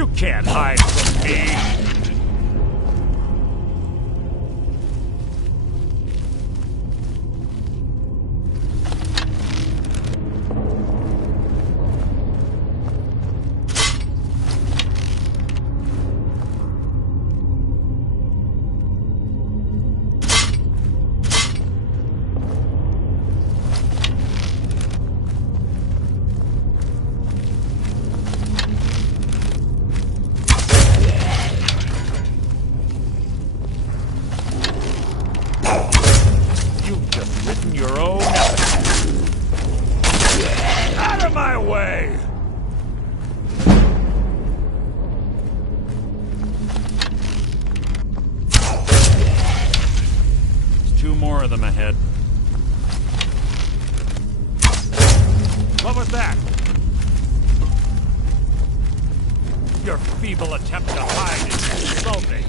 You can't hide from me! Your own out of my way! There's 2 more of them ahead. What was that? Your feeble attempt to hide is insulting.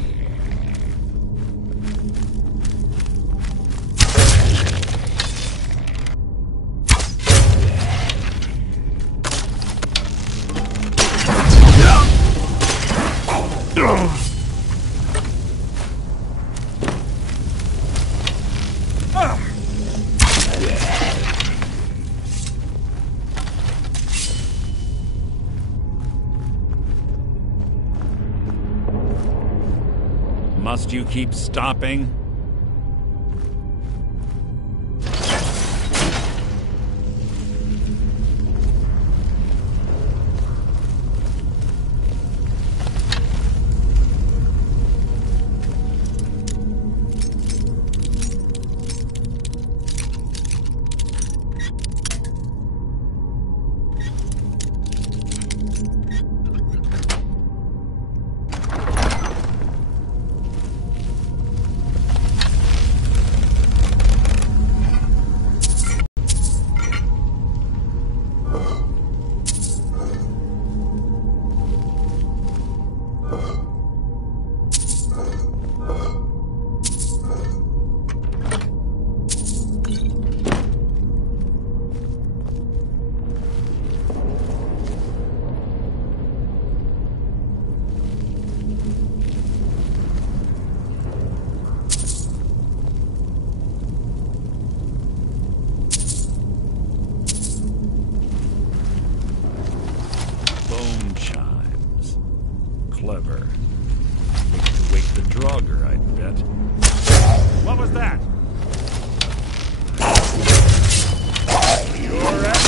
Must you keep stopping? Clever. Need to wake the Draugr, I'd bet. What was that? You're at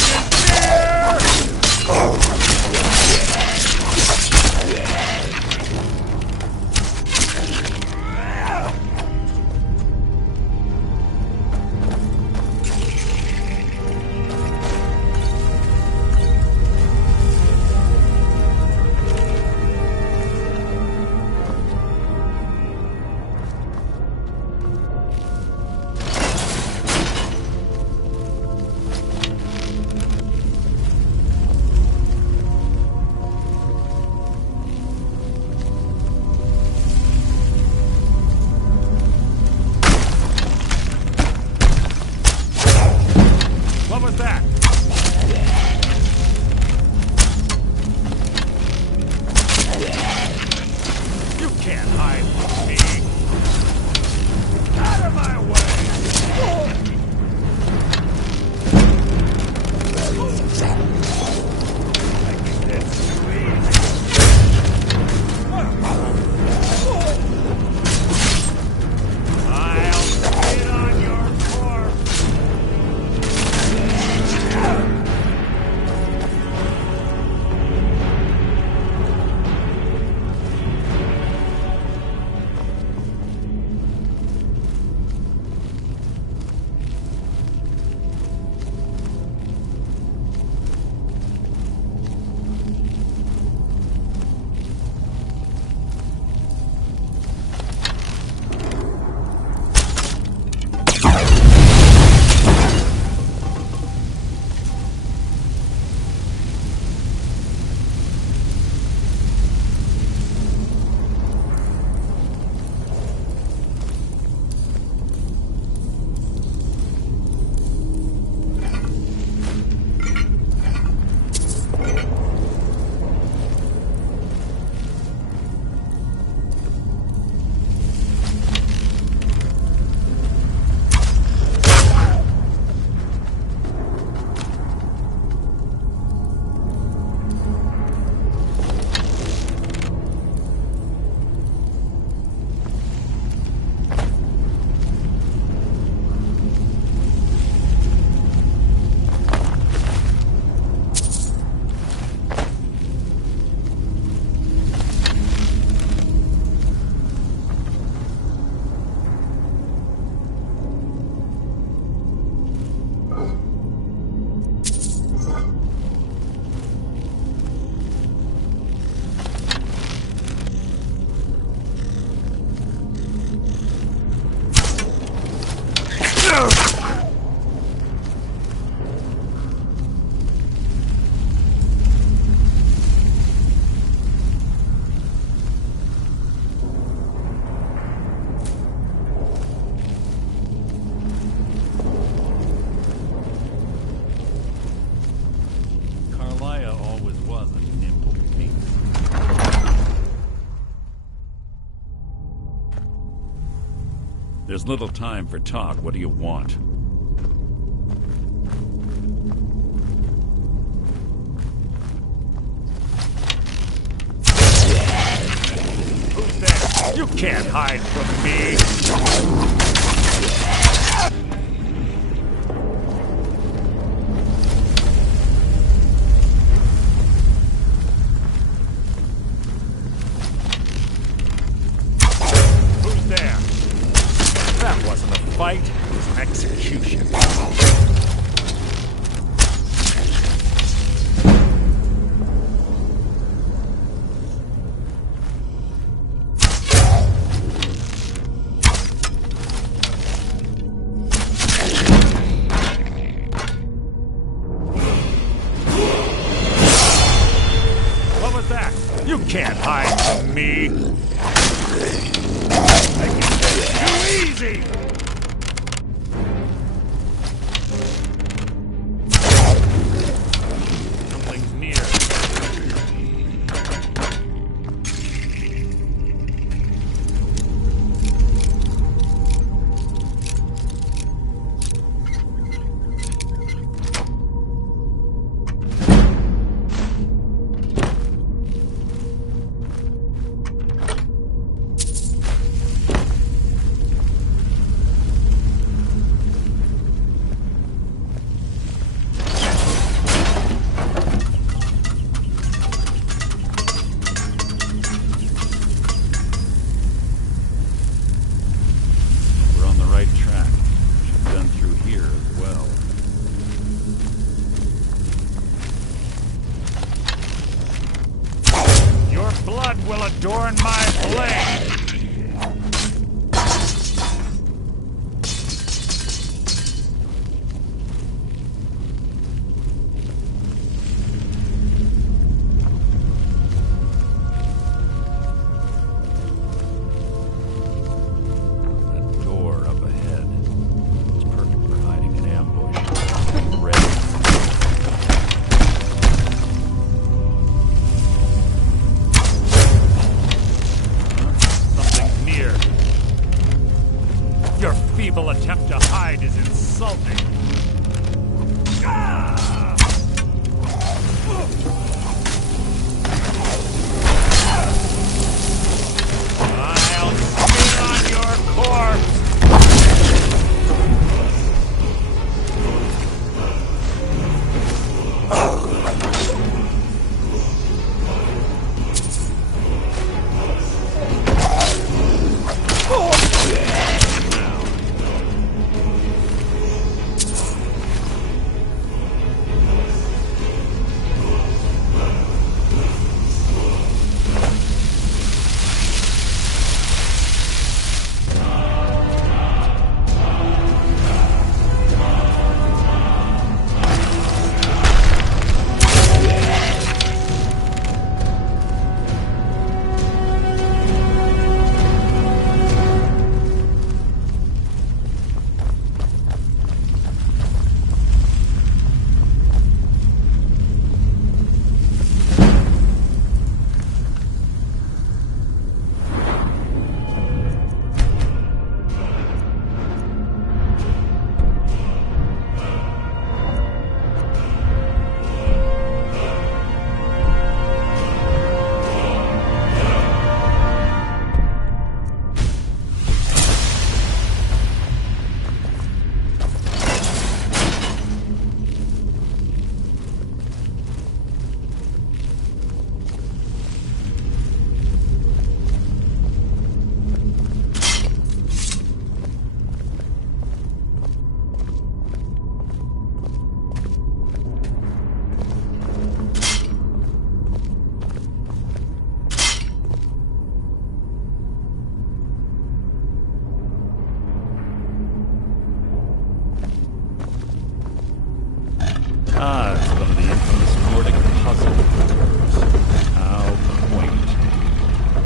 was a nimble beast. There's little time for talk. What do you want? Who's there? You can't hide from me! Who's there? That wasn't a fight, it was an execution. What was that? You can't hide from me! I can get too easy! Something's near. We're on the right track. Should have done through here as well. Your blood will adorn my blade! That door up ahead is perfect for hiding an ambush. Be ready. Something's near. Your feeble attempt to hide is insulting. Ah! I'll spit on your corpse! Ah, it's one of the infamous Nordic puzzle doors. How quaint.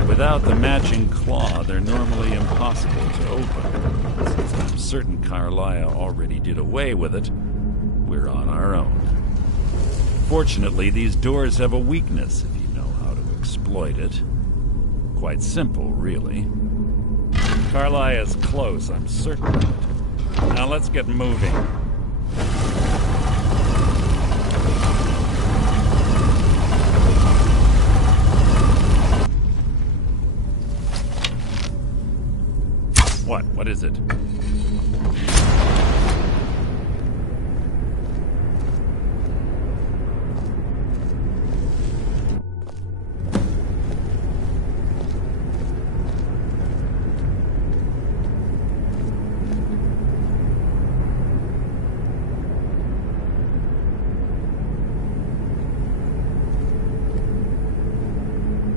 Without the matching claw, they're normally impossible to open. Since I'm certain Carlisle already did away with it, we're on our own. Fortunately, these doors have a weakness if you know how to exploit it. Quite simple, really. Carlia is close, I'm certain of it. Now let's get moving. What is it?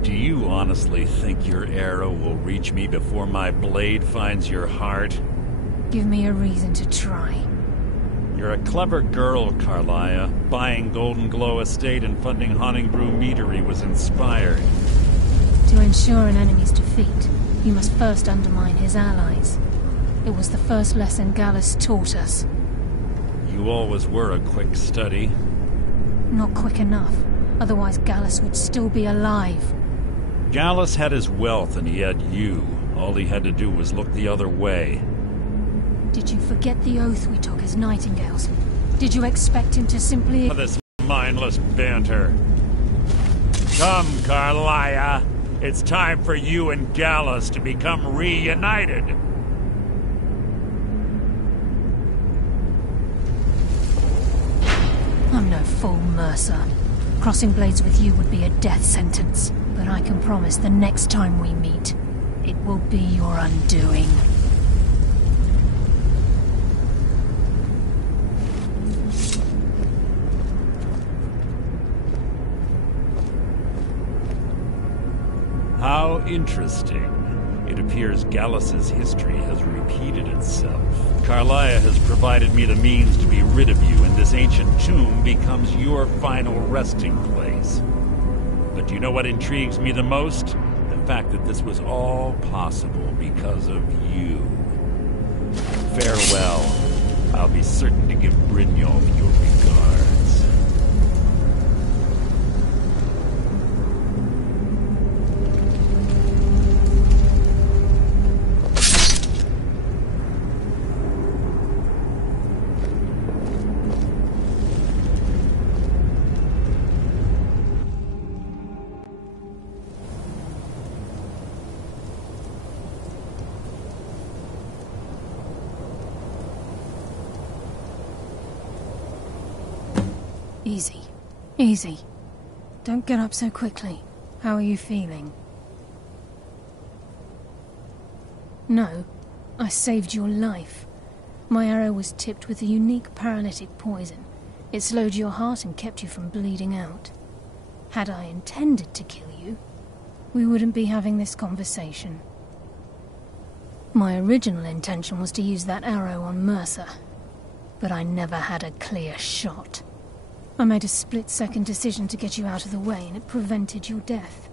Do you honestly think your arrow will reach me before my blade finds your heart? Give me a reason to try. You're a clever girl, Carlia. Buying Golden Glow Estate and funding Honningbrew Meadery was inspired. To ensure an enemy's defeat, you must first undermine his allies. It was the first lesson Gallus taught us. You always were a quick study. Not quick enough, otherwise Gallus would still be alive. Gallus had his wealth and he had you. All he had to do was look the other way. Did you forget the oath we took as Nightingales? Did you expect him to simply... This mindless banter. Come, Carlia. It's time for you and Gallus to become reunited. I'm no fool, Mercer. Crossing blades with you would be a death sentence. But I can promise the next time we meet, it will be your undoing. How interesting. It appears Gallus's history has repeated itself. Carlia has provided me the means to be rid of you, and this ancient tomb becomes your final resting place. But do you know what intrigues me the most? The fact that this was all possible because of you. Farewell. I'll be certain to give Brynjolf your regards. Easy. Easy. Don't get up so quickly. How are you feeling? No. I saved your life. My arrow was tipped with a unique paralytic poison. It slowed your heart and kept you from bleeding out. Had I intended to kill you, we wouldn't be having this conversation. My original intention was to use that arrow on Mercer, but I never had a clear shot. I made a split-second decision to get you out of the way, and it prevented your death.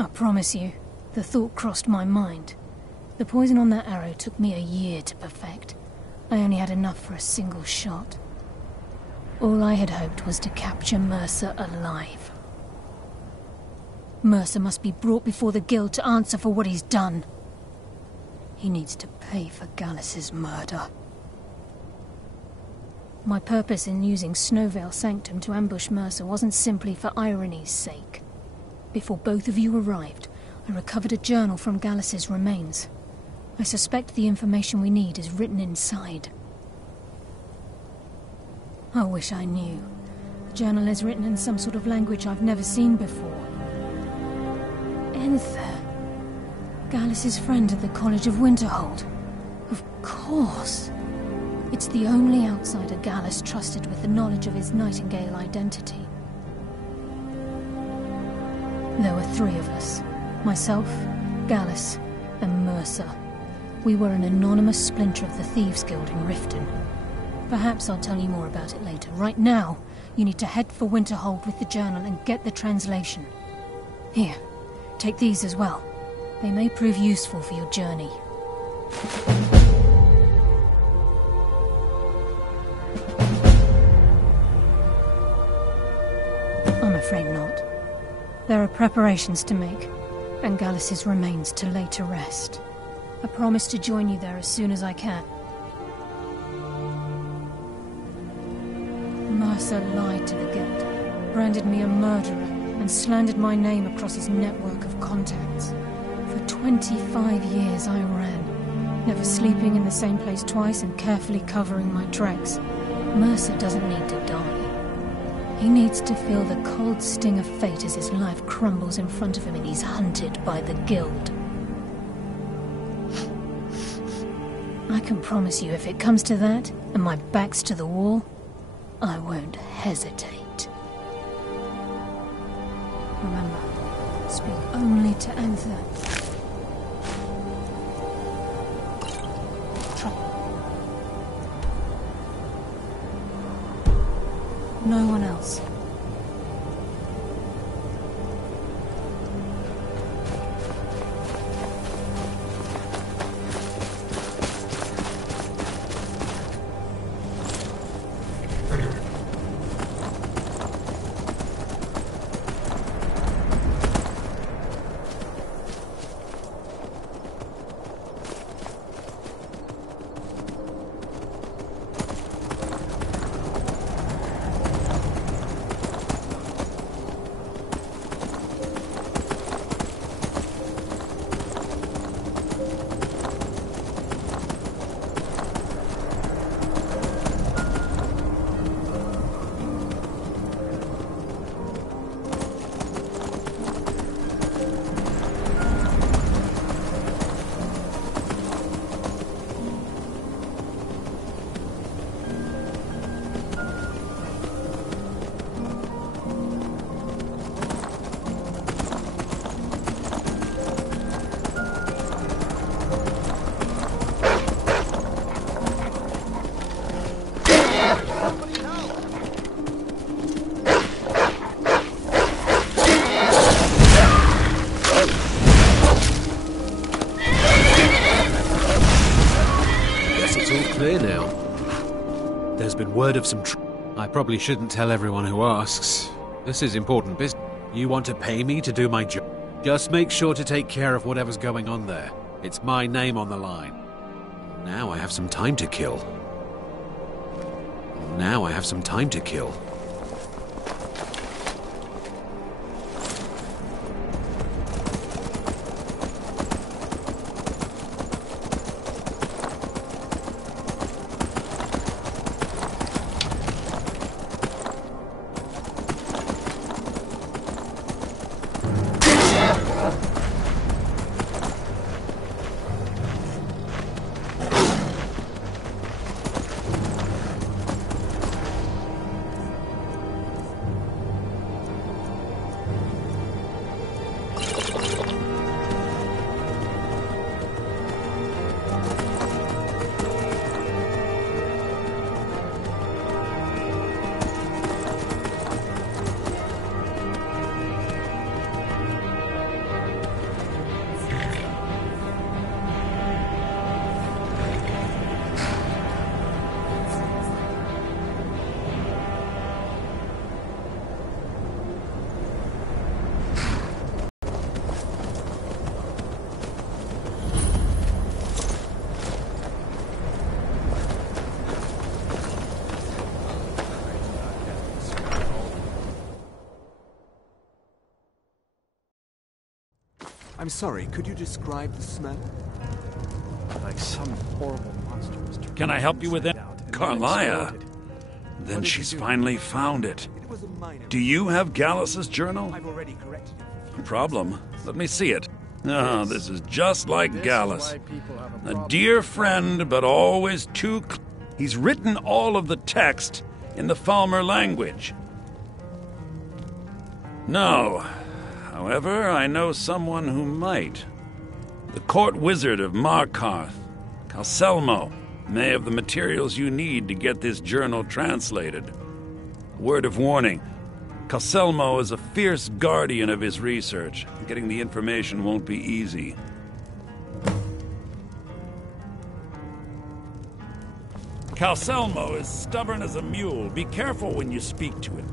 I promise you, the thought crossed my mind. The poison on that arrow took me a year to perfect. I only had enough for a single shot. All I had hoped was to capture Mercer alive. Mercer must be brought before the Guild to answer for what he's done. He needs to pay for Gallus's murder. My purpose in using Snowvale Sanctum to ambush Mercer wasn't simply for irony's sake. Before both of you arrived, I recovered a journal from Gallus's remains. I suspect the information we need is written inside. I wish I knew. The journal is written in some sort of language I've never seen before. Enther. Gallus's friend at the College of Winterhold. Of course. It's the only outsider Gallus trusted with the knowledge of his Nightingale identity. There were three of us. Myself, Gallus, and Mercer. We were an anonymous splinter of the Thieves Guilde in Riften. Perhaps I'll tell you more about it later. Right now, you need to head for Winterhold with the journal and get the translation. Here, take these as well. They may prove useful for your journey. afraid not. There are preparations to make, and Gallus' remains to lay to rest. I promise to join you there as soon as I can. Mercer lied to the Guild, branded me a murderer, and slandered my name across his network of contacts. For 25 years I ran, never sleeping in the same place twice and carefully covering my tracks. Mercer doesn't need to die. He needs to feel the cold sting of fate as his life crumbles in front of him and he's hunted by the Guild. I can promise you, if it comes to that, and my back's to the wall, I won't hesitate. Remember, speak only to Anther. No one else. Word of some I probably shouldn't tell everyone who asks. This is important business. You want to pay me to do my job? Just make sure to take care of whatever's going on there. It's my name on the line. Now I have some time to kill. I'm sorry, could you describe the smell? Like some horrible monster, Mr. Can I help you with that? Carlia? Then she's finally found it. It was a minor. Do you have Gallus's journal? I've already corrected it. Problem? Let me see it. Ah, this is just like Gallus. A dear friend, but always too... He's written all of the text in the Falmer language. No. However, I know someone who might. The court wizard of Markarth, Calselmo, may have the materials you need to get this journal translated. Word of warning, Calselmo is a fierce guardian of his research. Getting the information won't be easy. Calselmo is stubborn as a mule. Be careful when you speak to him.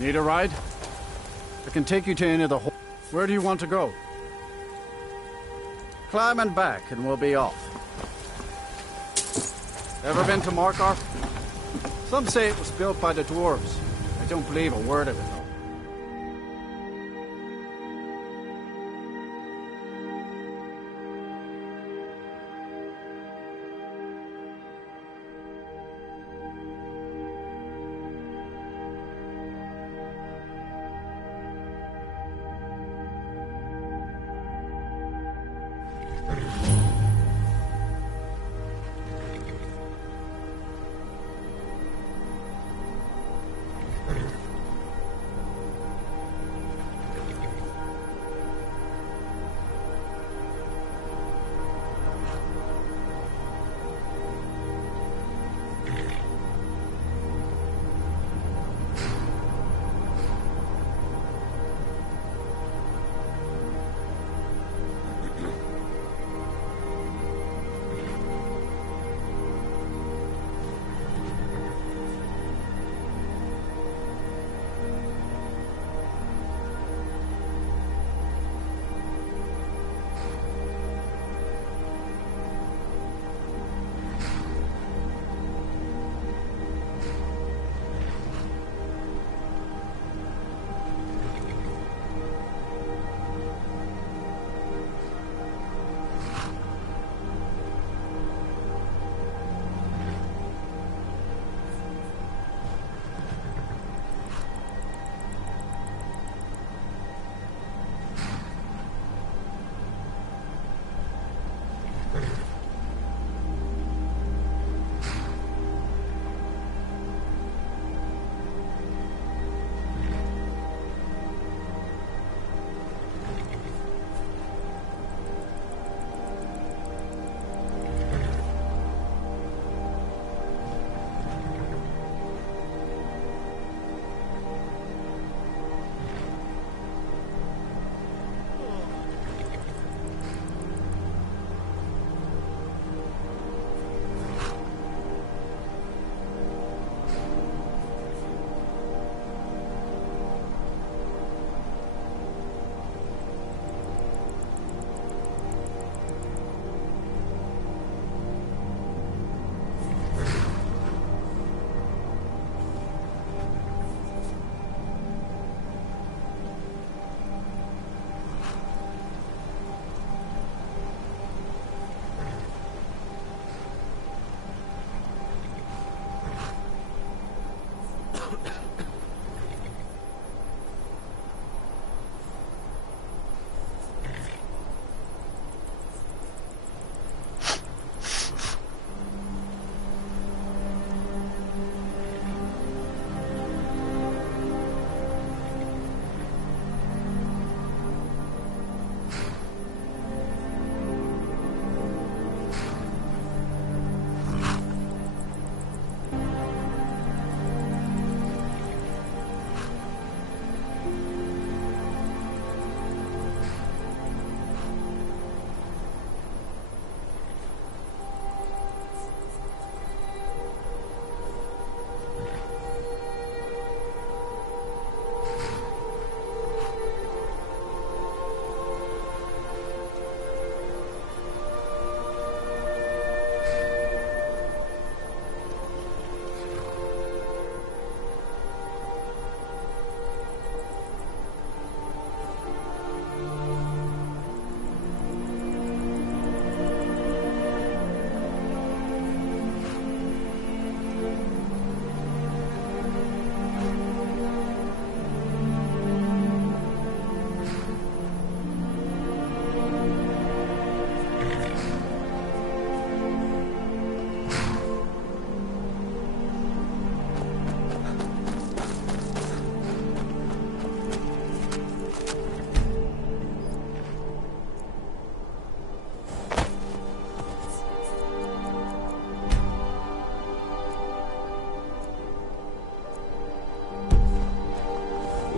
Need a ride? I can take you to any of the Where do you want to go? Climb and back, and we'll be off. Ever been to Markarth? Some say it was built by the dwarves. I don't believe a word of it, though.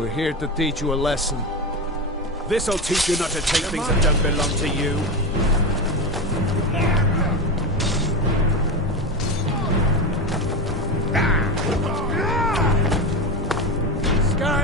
We're here to teach you a lesson. This'll teach you not to take things that don't belong to you. Skyrim!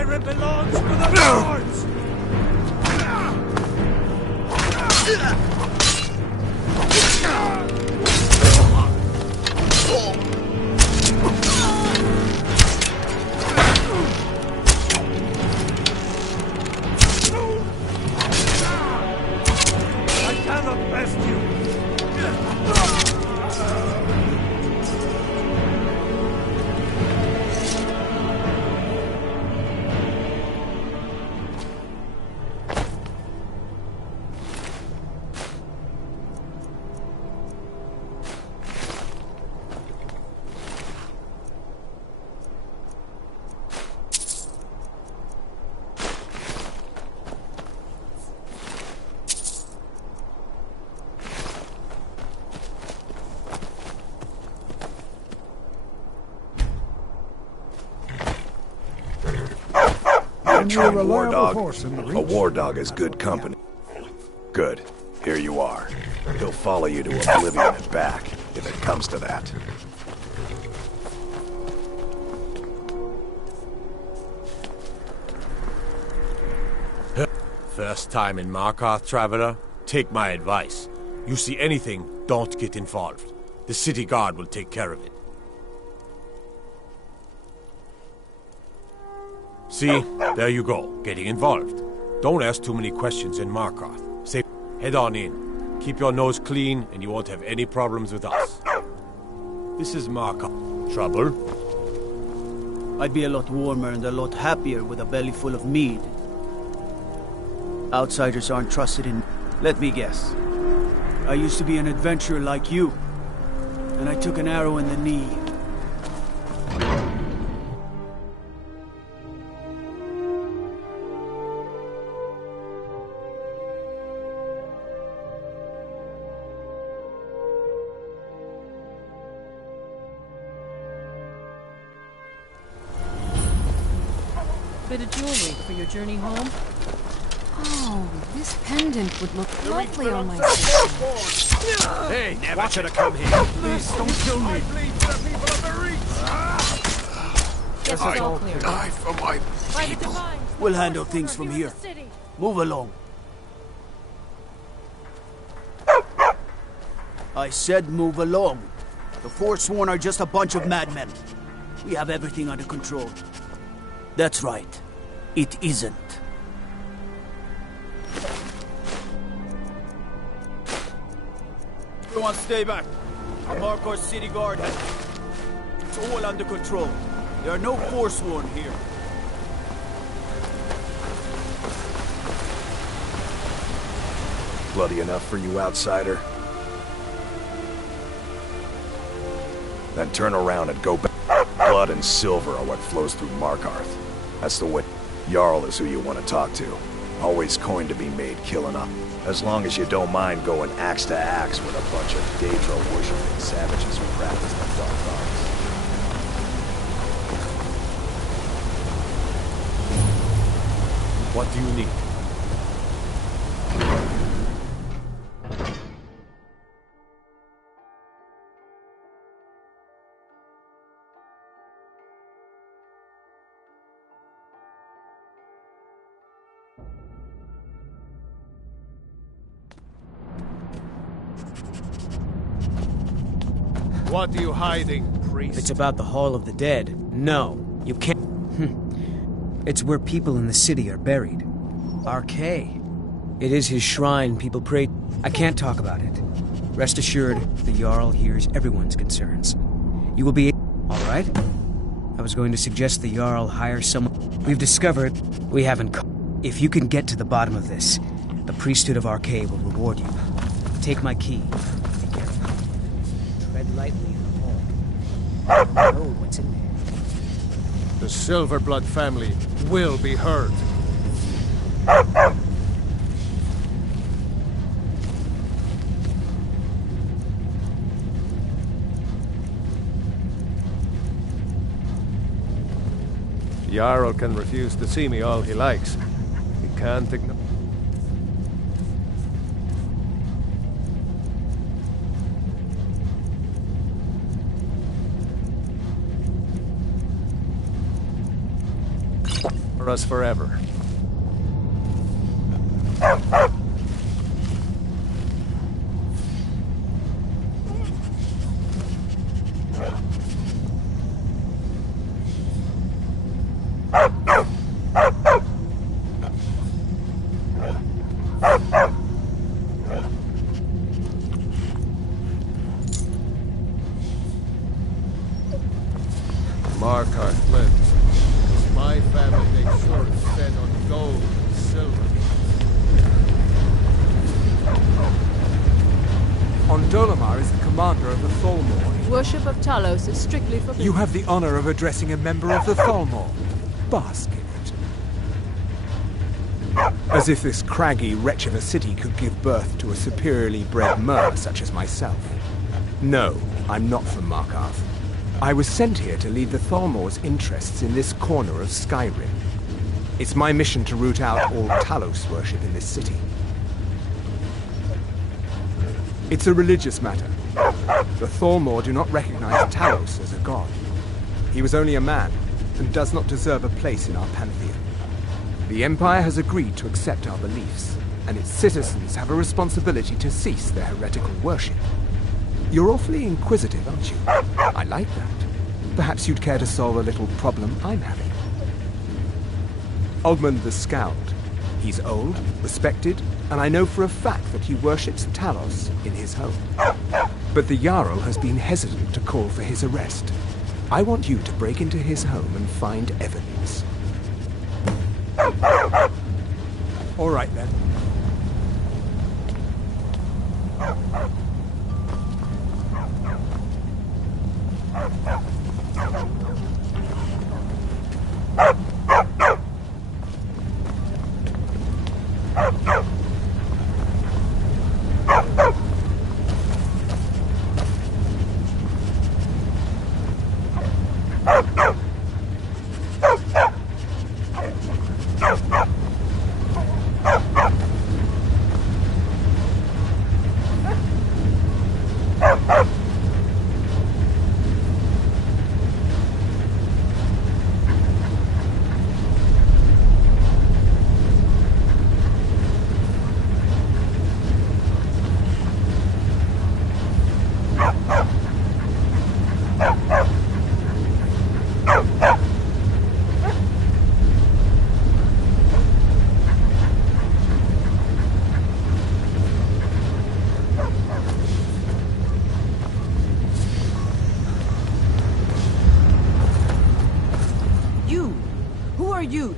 trained war dog? A war dog is good company. Good. Here you are. He'll follow you to oblivion and back, if it comes to that. First time in Markarth, traveler? Take my advice. You see anything, don't get involved. The city guard will take care of it. See? There you go, getting involved. Don't ask too many questions in Markarth. Say, head on in. Keep your nose clean, and you won't have any problems with us. This is Markarth. Trouble? I'd be a lot warmer and a lot happier with a belly full of mead. Outsiders aren't trusted in... Let me guess. I used to be an adventurer like you, and I took an arrow in the knee. Bit of jewelry for your journey home? Oh, this pendant would look lovely on my sister. Hey, never should have come here. Please, don't kill me. Guess it's all clear. Die for my By the divines, We'll handle things from here. Move along. I said move along. The Forsworn are just a bunch of madmen. We have everything under control. That's right. It isn't. Everyone stay back. The Markarth City Guard has... It's all under control. There are no Forsworn here. bloody enough for you, outsider? Then turn around and go back. Blood and silver are what flows through Markarth. That's the way. Jarl is who you want to talk to. Always coin to be made killing up. As long as you don't mind going axe to axe with a bunch of Daedra worshipping savages who practice the dark arts. What do you need? What are you hiding, priest? It's about the Hall of the Dead. No, you can't. It's where people in the city are buried. Archay. It is his shrine people pray. I can't talk about it. Rest assured, the Jarl hears everyone's concerns. You will be... All right? I was going to suggest the Jarl hire someone... We've discovered we haven't... If you can get to the bottom of this, the priesthood of Archay will reward you. Take my key. Be careful. Tread lightly in the hall. I know what's in there. The Silverblood family will be heard. Jarl can refuse to see me all he likes. He can't ignore... for us forever. Markarth lives. My family makes sure it's fed on gold and silver. Ondolamar is the commander of the Tholmor. Worship of Talos is strictly forbidden. You have the honor of addressing a member of the Tholmor. Bask in it. As if this craggy wretch of a city could give birth to a superiorly bred mer such as myself. No, I'm not from Markarth. I was sent here to lead the Tholmor's interests in this corner of Skyrim. It's my mission to root out all Talos worship in this city. It's a religious matter. The Thalmor do not recognize Talos as a god. He was only a man, and does not deserve a place in our pantheon. The Empire has agreed to accept our beliefs, and its citizens have a responsibility to cease their heretical worship. You're awfully inquisitive, aren't you? I like that. Perhaps you'd care to solve a little problem I'm having. Ogmund the Scowled. He's old, respected, and I know for a fact that he worships Talos in his home. But the Jarl has been hesitant to call for his arrest. I want you to break into his home and find evidence. All right, then.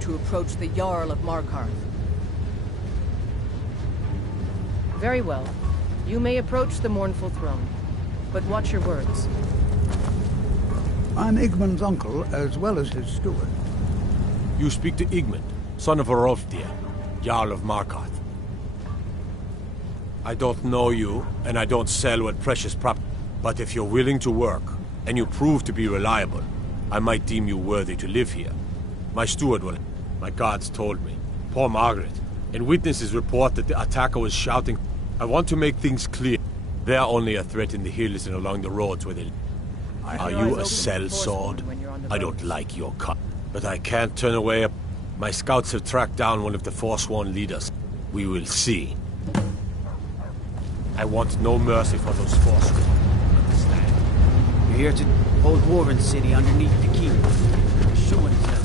To approach the Jarl of Markarth. Very well. You may approach the mournful throne, but watch your words. I'm Igmund's uncle, as well as his steward. You speak to Igmund, son of Orolfdir, Jarl of Markarth. I don't know you, and I don't sell what precious property. But if you're willing to work, and you prove to be reliable, I might deem you worthy to live here. My steward will... My guards told me. Poor Margaret. And witnesses report that the attacker was shouting. I want to make things clear. They are only a threat in the hills and along the roads where they live. Are you a sellsword? I don't like your cut. But I can't turn away. My scouts have tracked down one of the Forsworn leaders. We will see. I want no mercy for those Forsworn. Understand? You're here to hold Dwarven City underneath the keep. Showing them.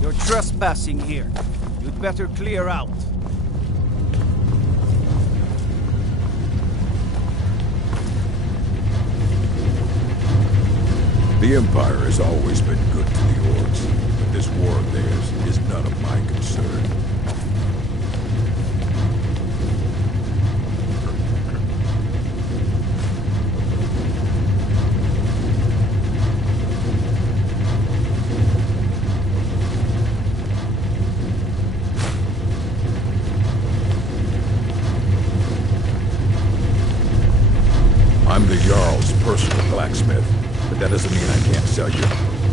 You're trespassing here. You'd better clear out. The Empire has always been good to the Orcs, but this war of theirs is none of my concern. I'm the Jarl's personal blacksmith, but that doesn't mean I can't sell you.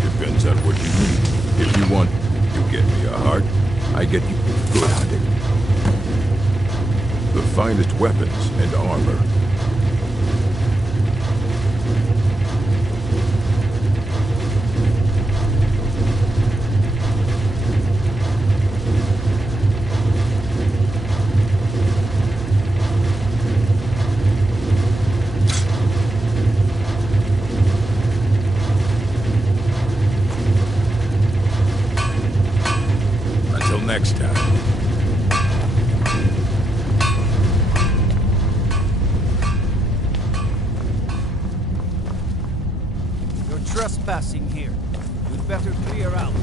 Depends on what you need. If you want, you get me a heart, I get you good hunting. The finest weapons and armor. Next time. You're trespassing here. You'd better clear out.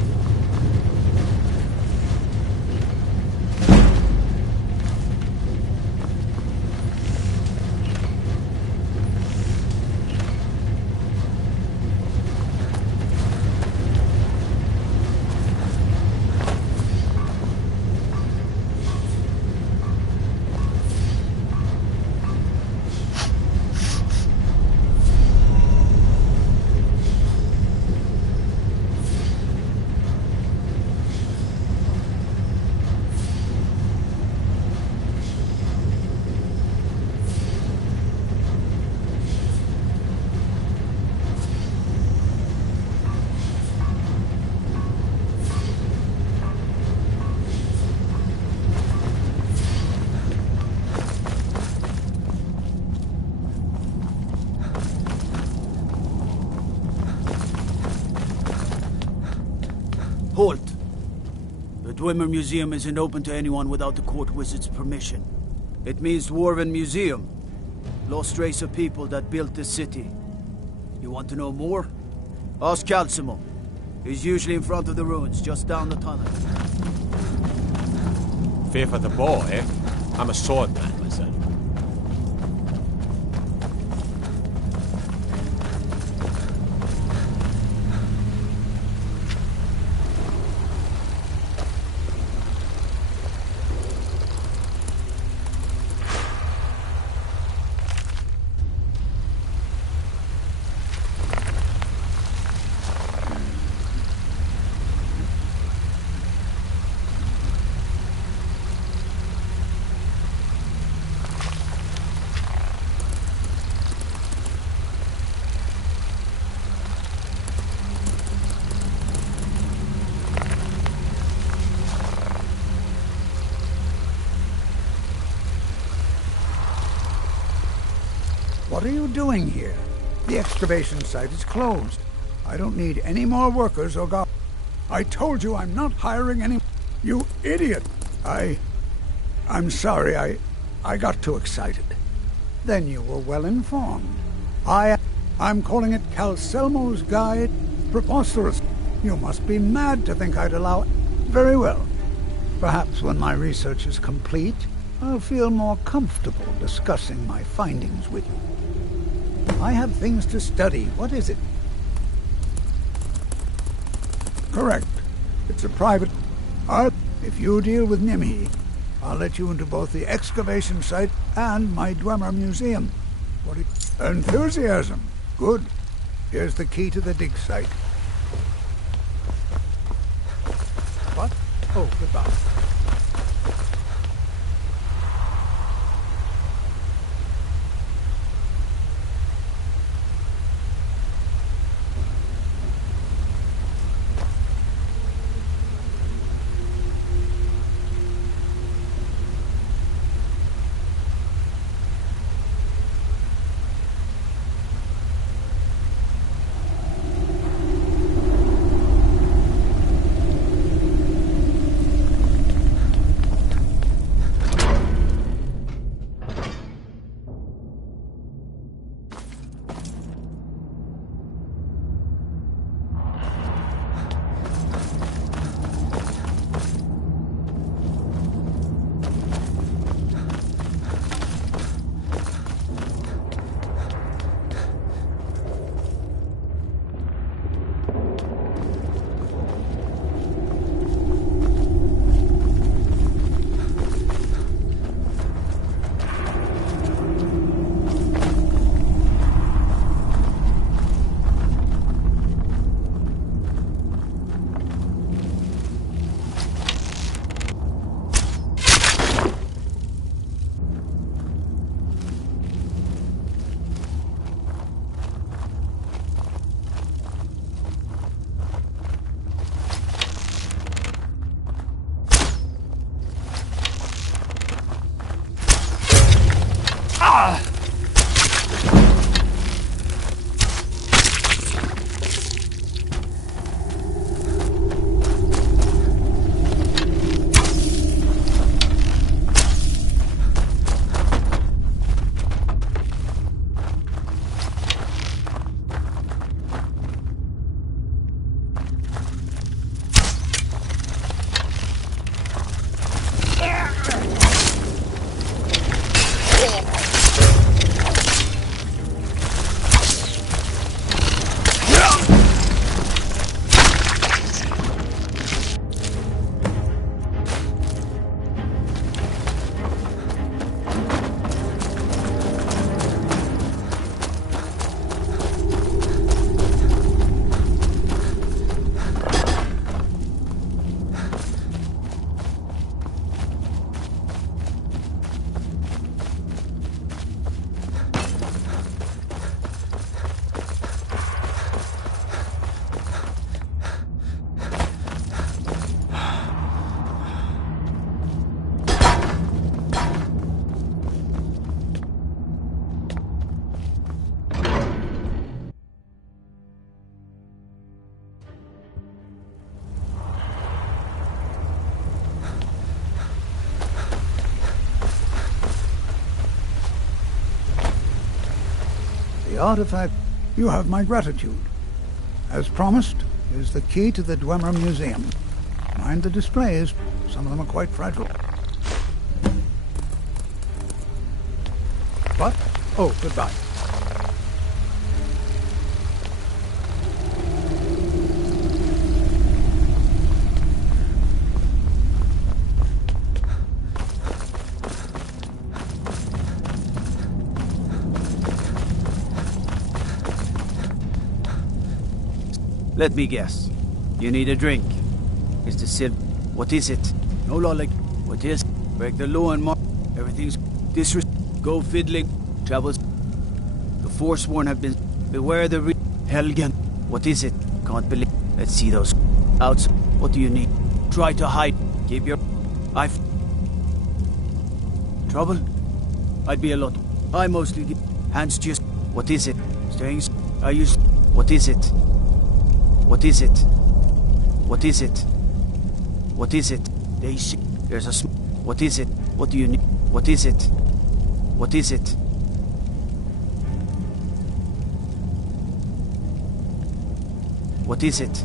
Dwemer Museum isn't open to anyone without the court wizard's permission. It means Dwarven Museum. Lost race of people that built this city. You want to know more? Ask Calcimo. He's usually in front of the ruins, just down the tunnel. Fear for the bow, eh? I'm a swordman myself. What are you doing here? The excavation site is closed. I don't need any more workers or guards. I told you I'm not hiring any... You idiot! I'm sorry, I got too excited. Then you were well informed. I'm calling it Calcelmo's Guide. Preposterous. You must be mad to think I'd allow... Very well. Perhaps when my research is complete, I'll feel more comfortable discussing my findings with you. I have things to study. What is it? Correct. It's a private... If you deal with Nimhi, I'll let you into both the excavation site and my Dwemer Museum. Enthusiasm. Good. Here's the key to the dig site. What? Oh, goodbye. The artifact, you have my gratitude. As promised, is the key to the Dwemer Museum. Mind the displays. Some of them are quite fragile. What? Oh, goodbye. Let me guess. You need a drink. Is the silver... What is it? No law like... What is... Break the law and mark... Everything's... Go fiddling. Travels... The Forsworn have been... Beware the Helgen. What is it? Can't believe... Let's see those... Outs. What do you need? Try to hide. Keep your... Trouble? I'd be a lot... I mostly... Hands just... What is it? Staying... I used... What is it? What is it? What is it? What is it? There's a What is it? What do you need? What is it? What is it? What is it?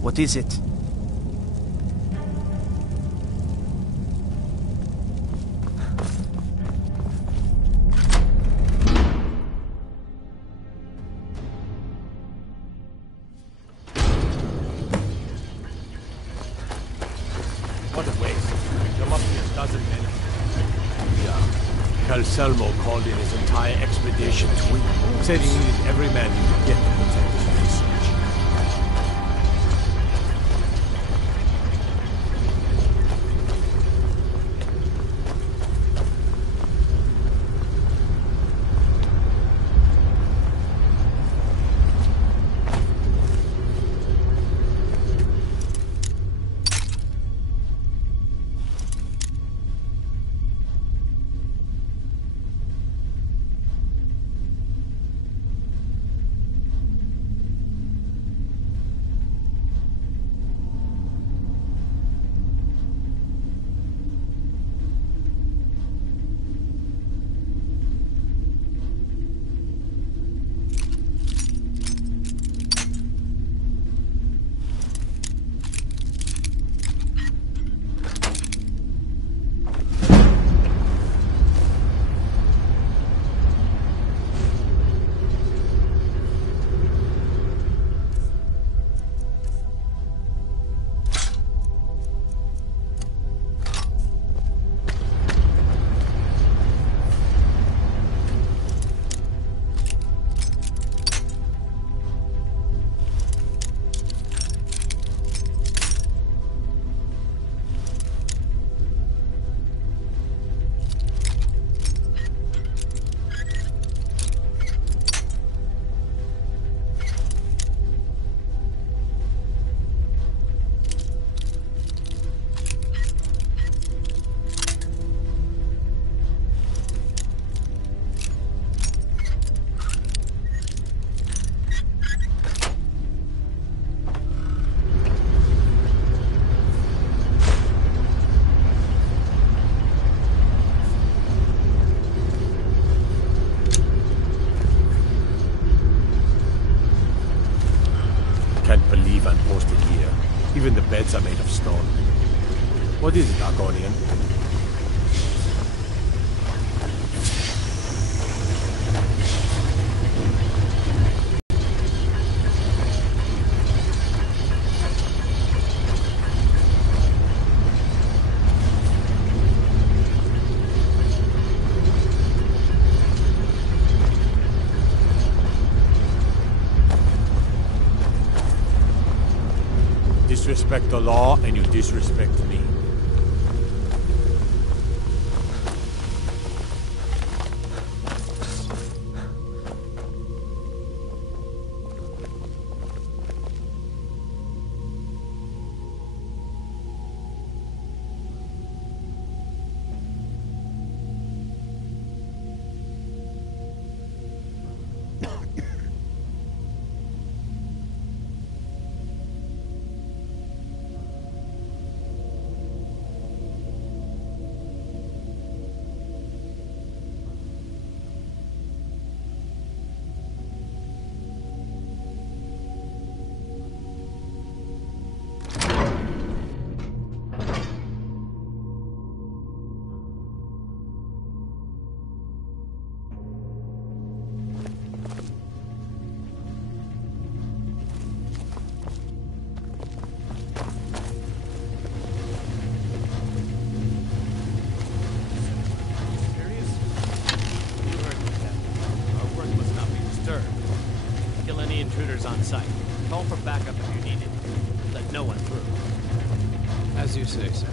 What is it? What a waste. There must be a dozen men. Yeah. Calselmo called in his entire expedition to win. Said he needed every man he could get to protect his research. Even the beds are made of stone. What is it, Argonian? Disrespect the law, and you disrespect me. As you say, sir.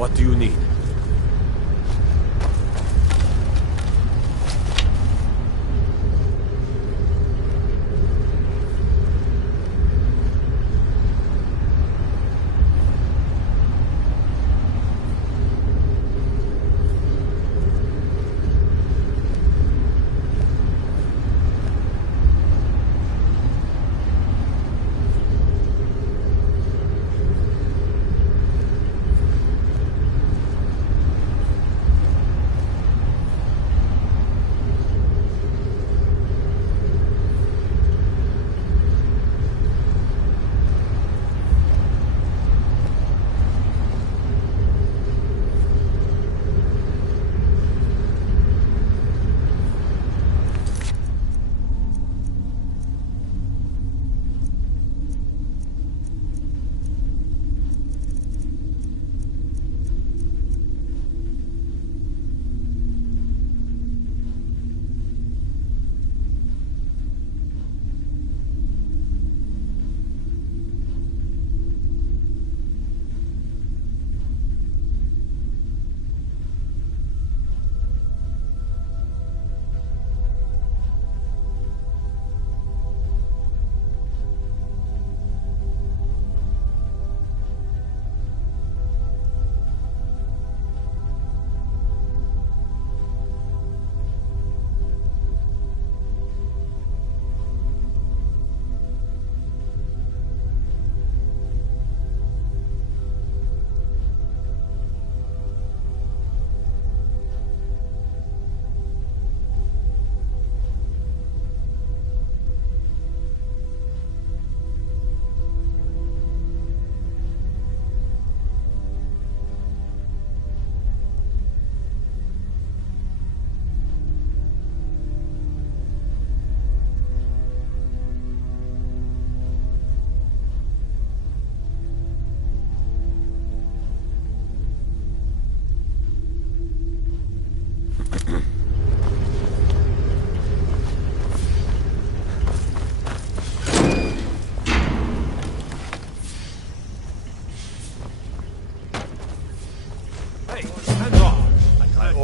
What do you need?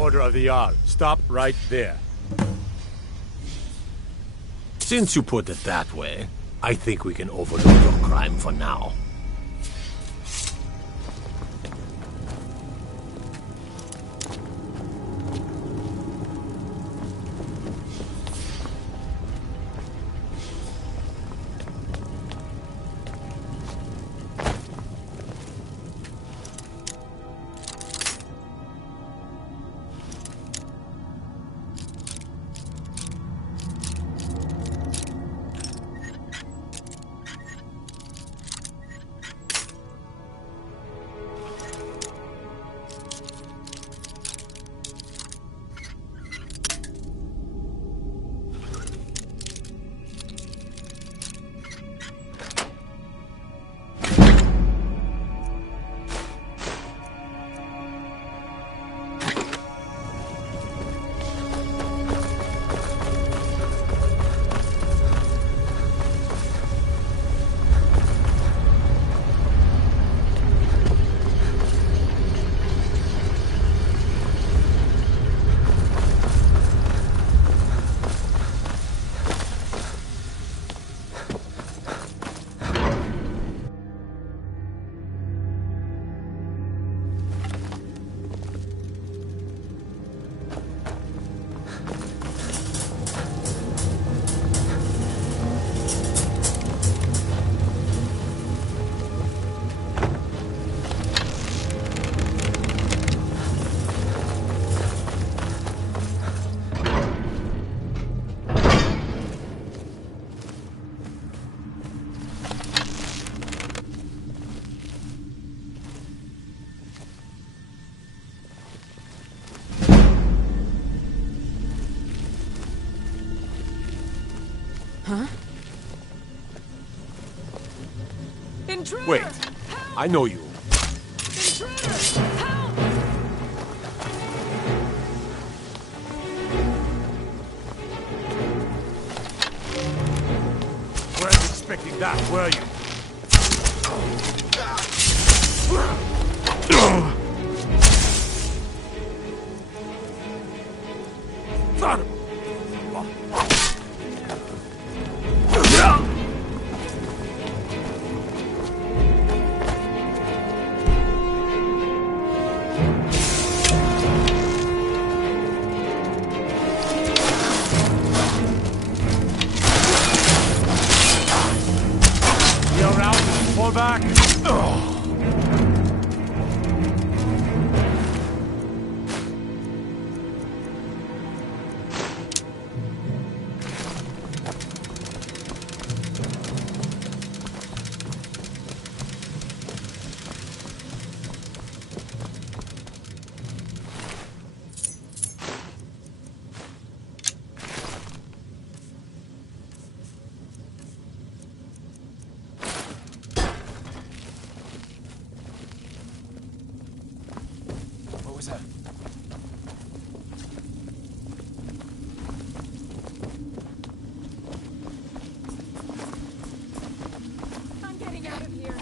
order of the Jarl. Stop right there. Since you put it that way, I think we can overlook your crime for now. Huh? Intruder! Wait, I know you. Intruder! Help! Weren't expecting that, were you? Son of You're out, fall back. What was that? I'm getting out of here.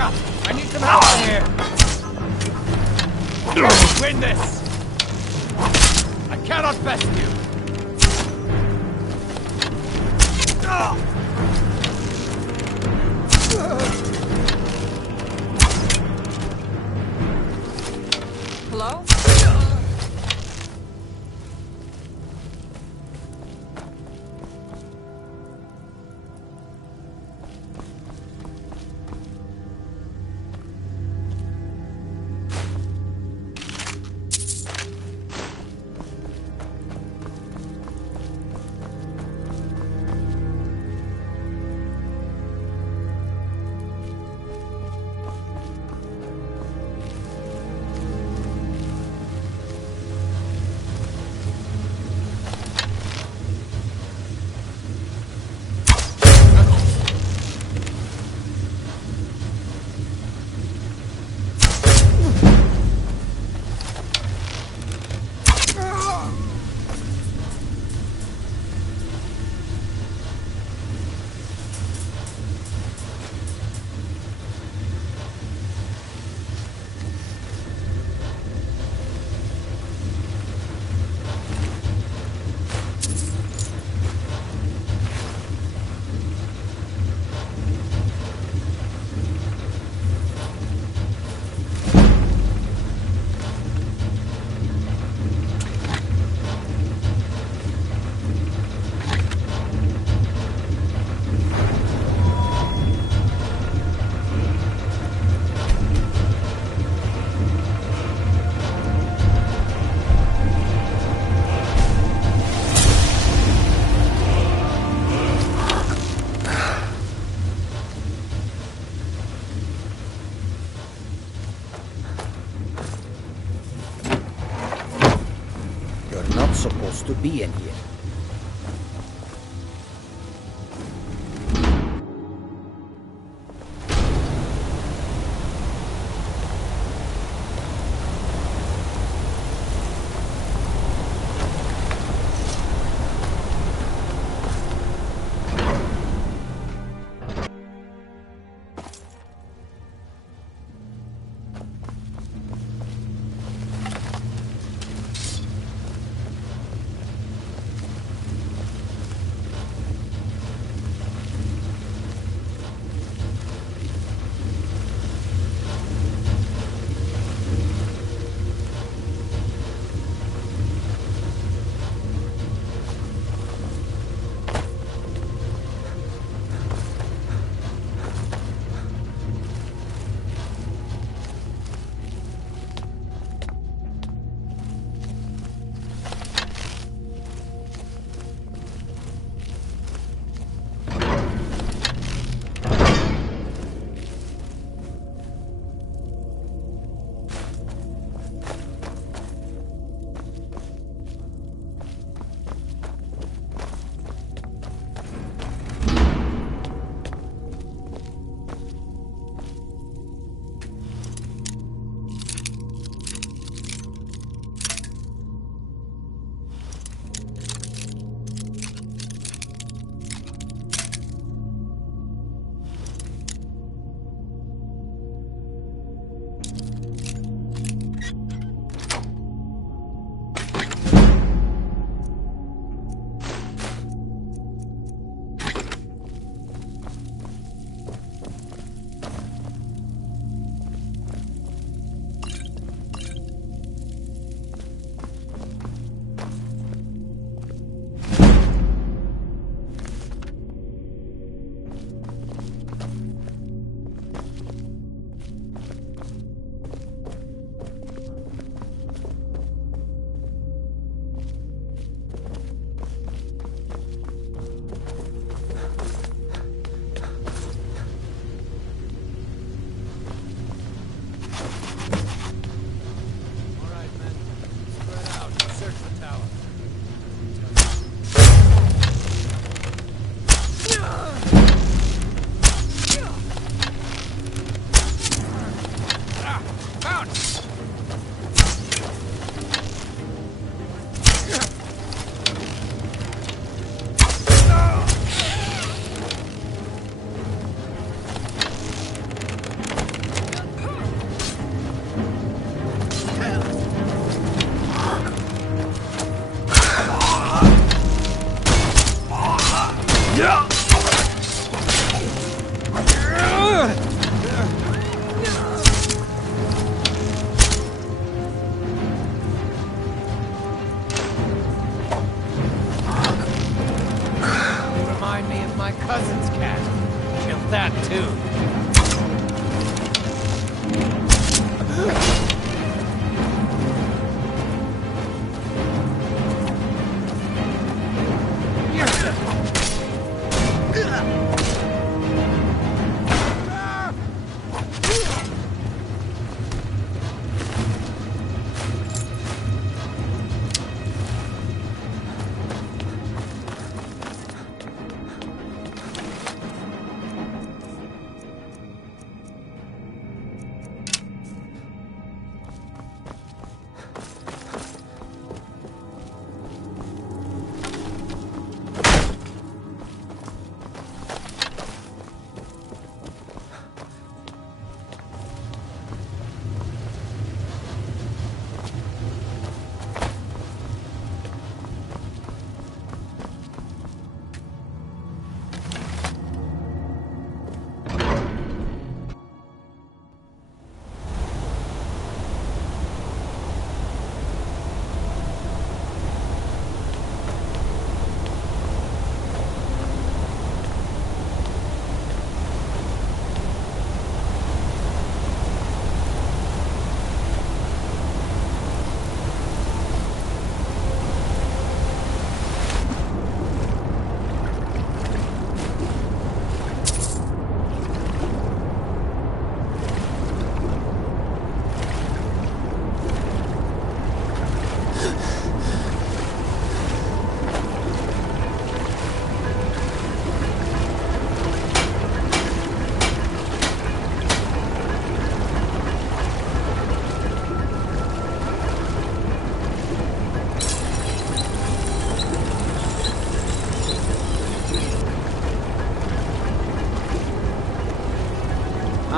Backup! I need some help here! Win this! I cannot best you! Hello? Supposed to be in here.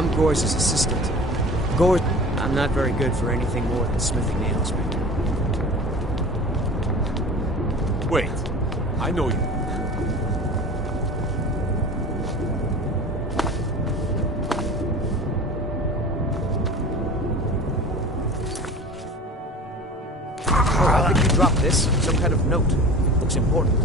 I'm Gore's assistant. Gore... I'm not very good for anything more than smithing nails, man. Wait, I know you. Oh, I think you dropped this. Some kind of note. Looks important.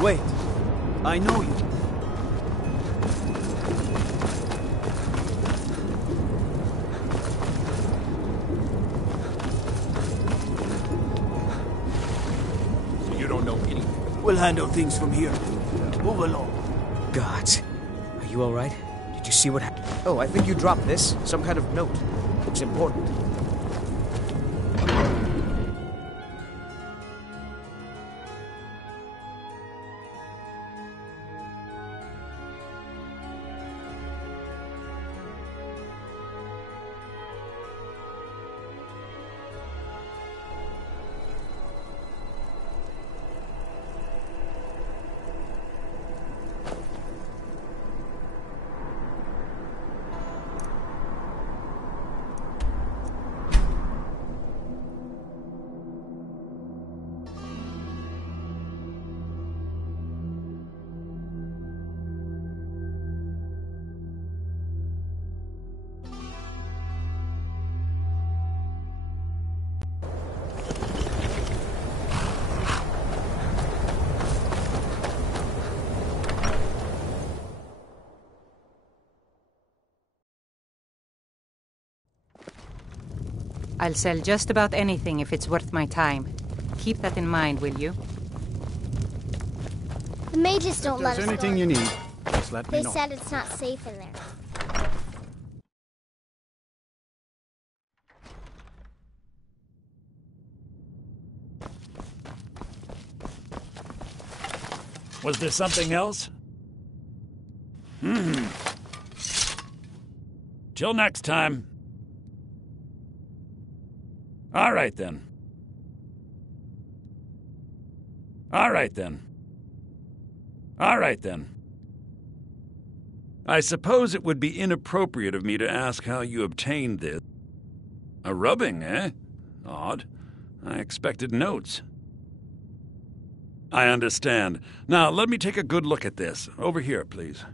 Wait, I know you. So you don't know anything? We'll handle things from here. Move along. Gods. Are you alright? Did you see what happened? Oh, I think you dropped this. Some kind of note. Looks important. I'll sell just about anything if it's worth my time. Keep that in mind, will you? The mages don't let us go. Anything you need, just let me They know. said it's not safe in there. Was there something else? Till next time. All right, then. All right, then. All right, then. I suppose it would be inappropriate of me to ask how you obtained this. A rubbing, eh? Odd. I expected notes. I understand. Now, let me take a good look at this. Over here, please.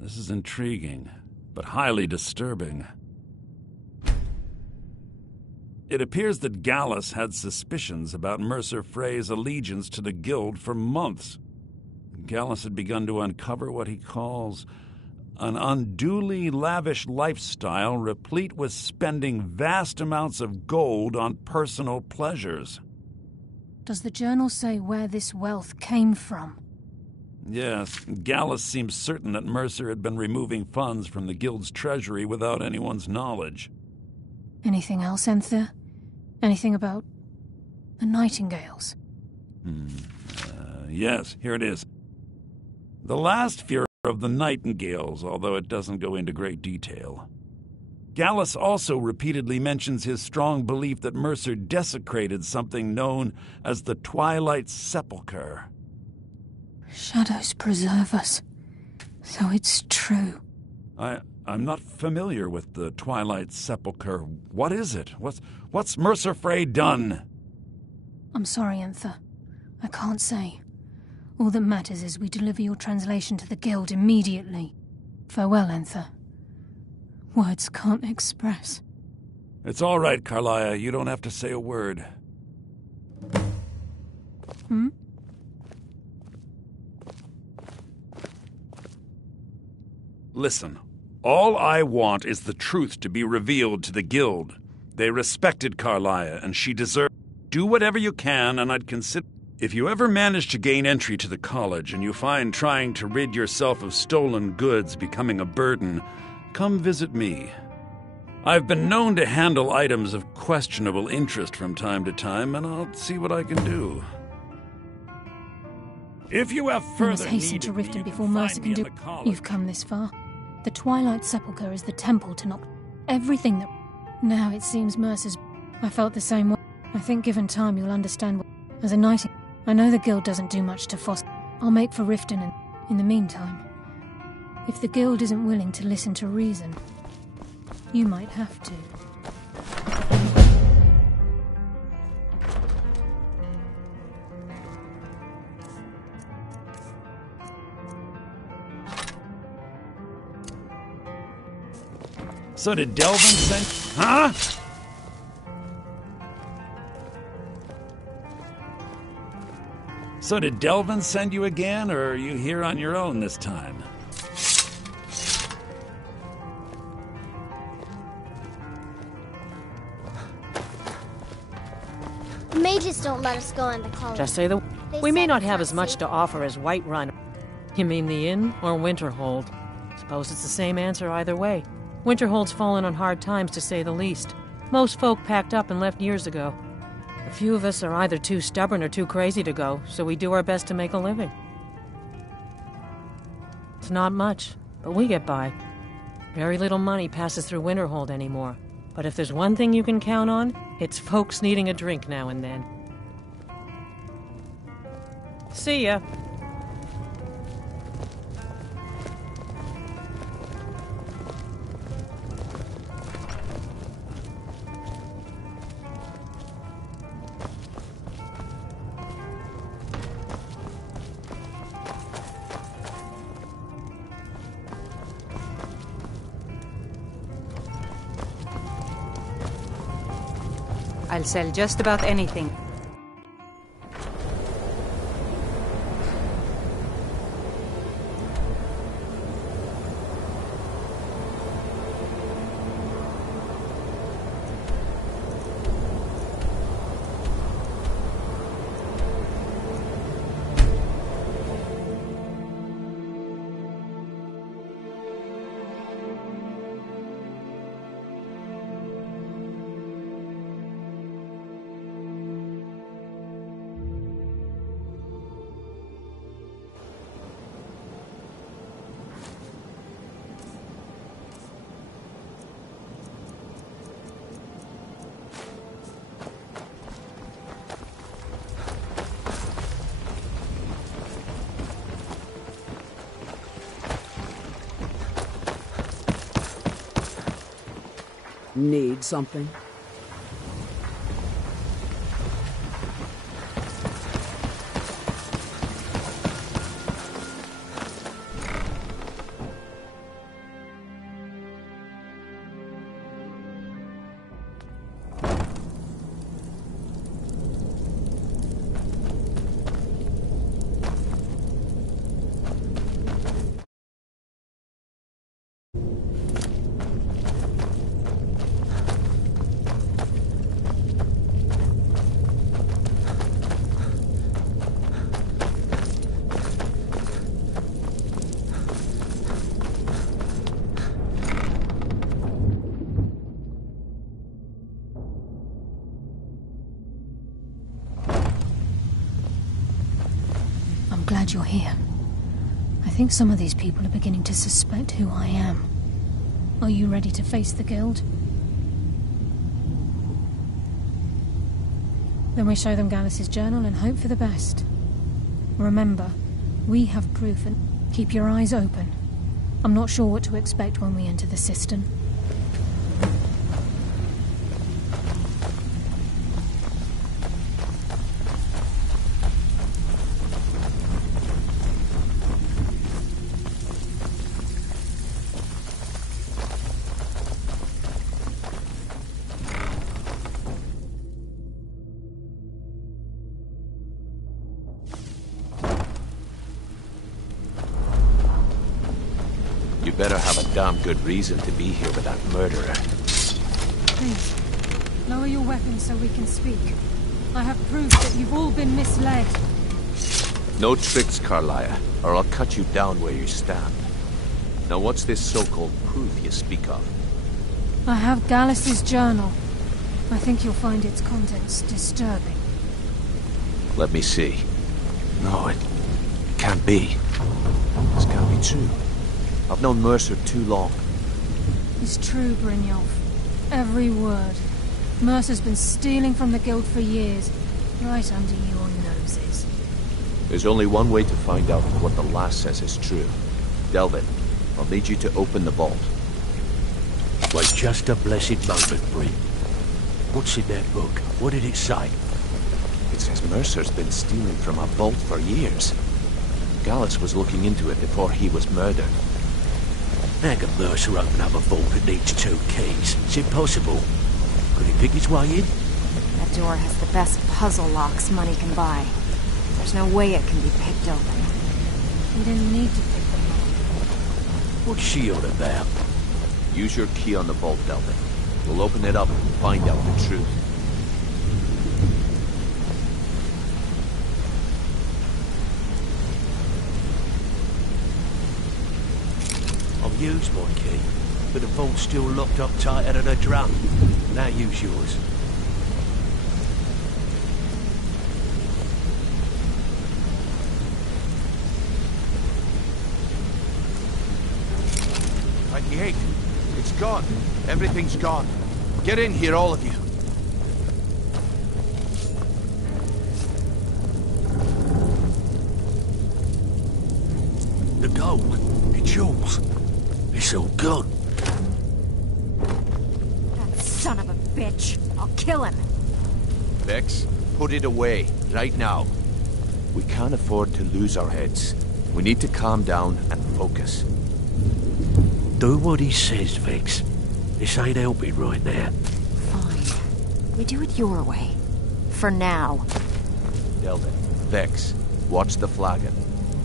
This is intriguing, but highly disturbing. It appears that Gallus had suspicions about Mercer Frey's allegiance to the Guild for months. Gallus had begun to uncover what he calls an unduly lavish lifestyle replete with spending vast amounts of gold on personal pleasures. Does the journal say where this wealth came from? Yes, Gallus seems certain that Mercer had been removing funds from the Guild's treasury without anyone's knowledge. Anything else, Enther? Anything about the Nightingales? Yes, here it is. The last fear of the Nightingales, although it doesn't go into great detail. Gallus also repeatedly mentions his strong belief that Mercer desecrated something known as the Twilight Sepulchre. Shadows preserve us. So it's true. I'm not familiar with the Twilight Sepulchre. What is it? What's Mercer Frey done? I'm sorry, Enther. I can't say. All that matters is we deliver your translation to the Guild immediately. Farewell, Enther. Words can't express. It's all right, Carlia. You don't have to say a word. Listen, All I want is the truth to be revealed to the Guild. They respected Carlia, and she deserved. Do whatever you can, and I'd consider. If you ever manage to gain entry to the college and you find trying to rid yourself of stolen goods becoming a burden, come visit me. I've been known to handle items of questionable interest from time to time, and I'll see what I can do. If you have We further must hasten need to of me, Riften you before can Mercer find can me do. in the college. You've come this far. The Twilight Sepulchre is the temple to knock everything that. Now it seems Mercer's. I felt the same way. I think given time you'll understand what. As a knight, I know the Guild doesn't do much to foster. I'll make for Riften, and in the meantime, if the Guild isn't willing to listen to reason, you might have to. So did Delvin send... Huh? So did Delvin send you again, or are you here on your own this time? Mages don't let us go into college. Just say the... They We may said not it's have not as much safe. to offer as Whiterun. You mean the inn or Winterhold? Suppose it's the same answer either way. Winterhold's fallen on hard times, to say the least. Most folk packed up and left years ago. A few of us are either too stubborn or too crazy to go, so we do our best to make a living. It's not much, but we get by. Very little money passes through Winterhold anymore. But if there's one thing you can count on, it's folks needing a drink now and then. See ya. I'll sell just about anything. Need something? I'm glad you're here. I think some of these people are beginning to suspect who I am. Are you ready to face the Guild? Then we show them Gallus's journal and hope for the best. Remember, we have proof, and keep your eyes open. I'm not sure what to expect when we enter the cistern. better have a damn good reason to be here with that murderer. Please, lower your weapons so we can speak. I have proof that you've all been misled. No tricks, Carlia, or I'll cut you down where you stand. Now what's this so-called proof you speak of? I have Gallus's journal. I think you'll find its contents disturbing. Let me see. No, it can't be. This can't be true. I've known Mercer too long. It's true, Brynjolf. Every word. Mercer's been stealing from the Guild for years, right under your noses. There's only one way to find out what the lass says is true. Delvin, I'll need you to open the vault. Wait just a blessed moment, Bryn. What's in that book? What did it say? It says Mercer's been stealing from a vault for years. Gallus was looking into it before he was murdered. How can Mercer open up a vault that needs 2 keys? It's impossible. Could he pick his way in? That door has the best puzzle locks money can buy. There's no way it can be picked open. You didn't need to pick them up. What's she on about? Use your key on the vault, Delvin. We'll open it up and find out the truth. I've used my key, but the vault's still locked up tighter than a drum. Now use yours. It's gone. Everything's gone. Get in here, all of you. The gold. It's yours. It's all gone. That son of a bitch. I'll kill him. Vex, put it away, right now. We can't afford to lose our heads. We need to calm down and focus. Do what he says, Vex. This ain't helping right now. Fine. We do it your way. For now. Delvin, Vex, watch the flagon.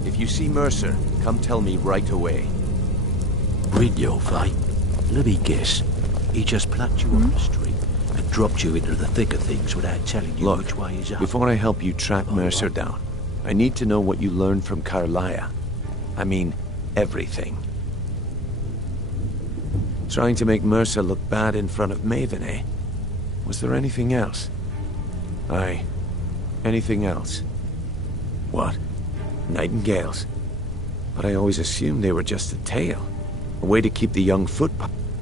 If you see Mercer, come tell me right away. Brynjolf, eh? Let me guess. He just plucked you off the street and dropped you into the thick of things without telling you which way is up. Before I help you track Mercer down, I need to know what you learned from Carlia. I mean, everything. Trying to make Mercer look bad in front of Maven, eh? Was there anything else? Aye. Anything else? What? Nightingales? But I always assumed they were just a tale. A way to keep the young foot...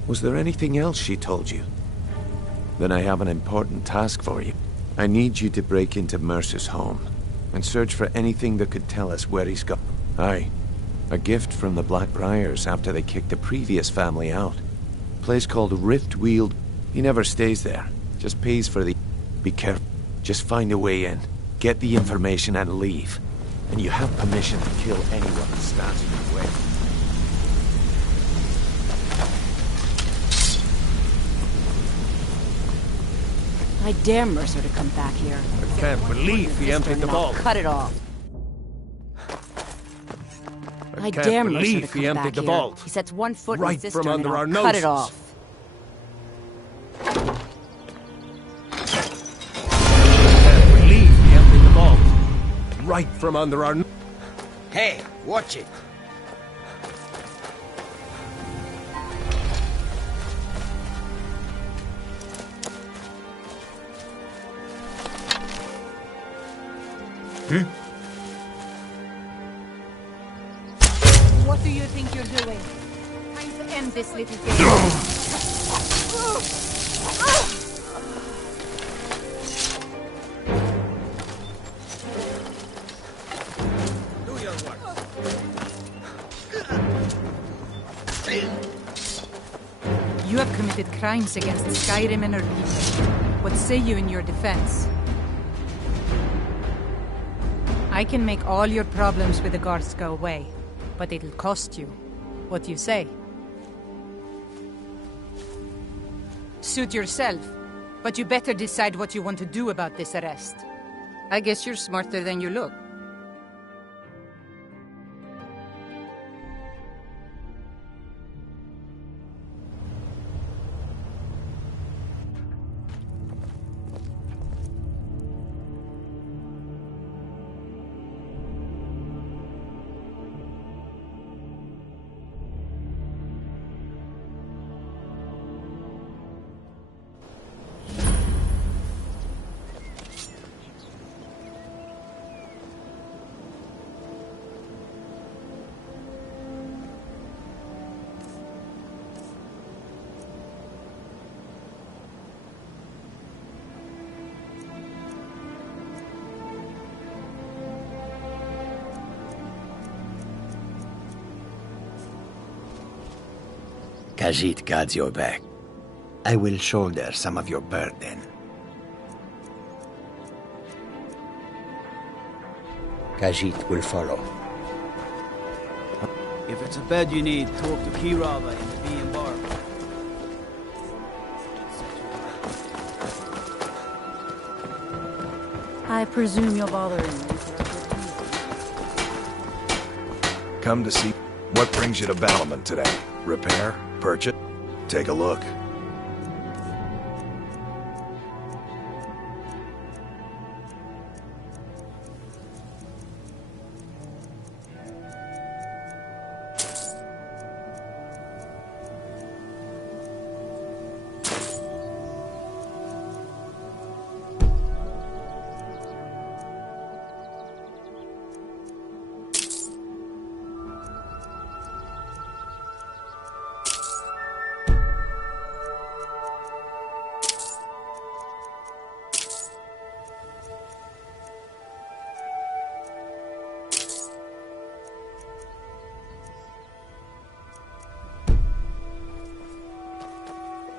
Was there anything else she told you? Then I have an important task for you. I need you to break into Mercer's home and search for anything that could tell us where he's gone. Aye. A gift from the Blackbriars after they kicked the previous family out. Place called Riftweald. He never stays there. Just pays for the... Be careful. Just find a way in. Get the information and leave. And you have permission to kill anyone that stands in your way. I dare Mercer to come back here. I can't believe he emptied the vault. Cut it off. I can't dare Mercer to believe come he emptied back the here. vault. He sets one foot Right in the cistern from under and I'll our cut noses. it off. Can't believe he emptied the vault. Right from under our... Hey, watch it. What do you think you're doing? Time to end this little game. Do your work. You have committed crimes against Skyrim and her people. What say you in your defense? I can make all your problems with the guards go away, but it'll cost you. What do you say? Suit yourself, but you better decide what you want to do about this arrest. I guess you're smarter than you look. Khajiit guards your back. I will shoulder some of your burden. Khajiit will follow. If it's a bed you need, talk to Kirava in the Bee and Bar. I presume you're bothering me. Come to see. What brings you to Battlement today? Repair? Purchase? Take a look.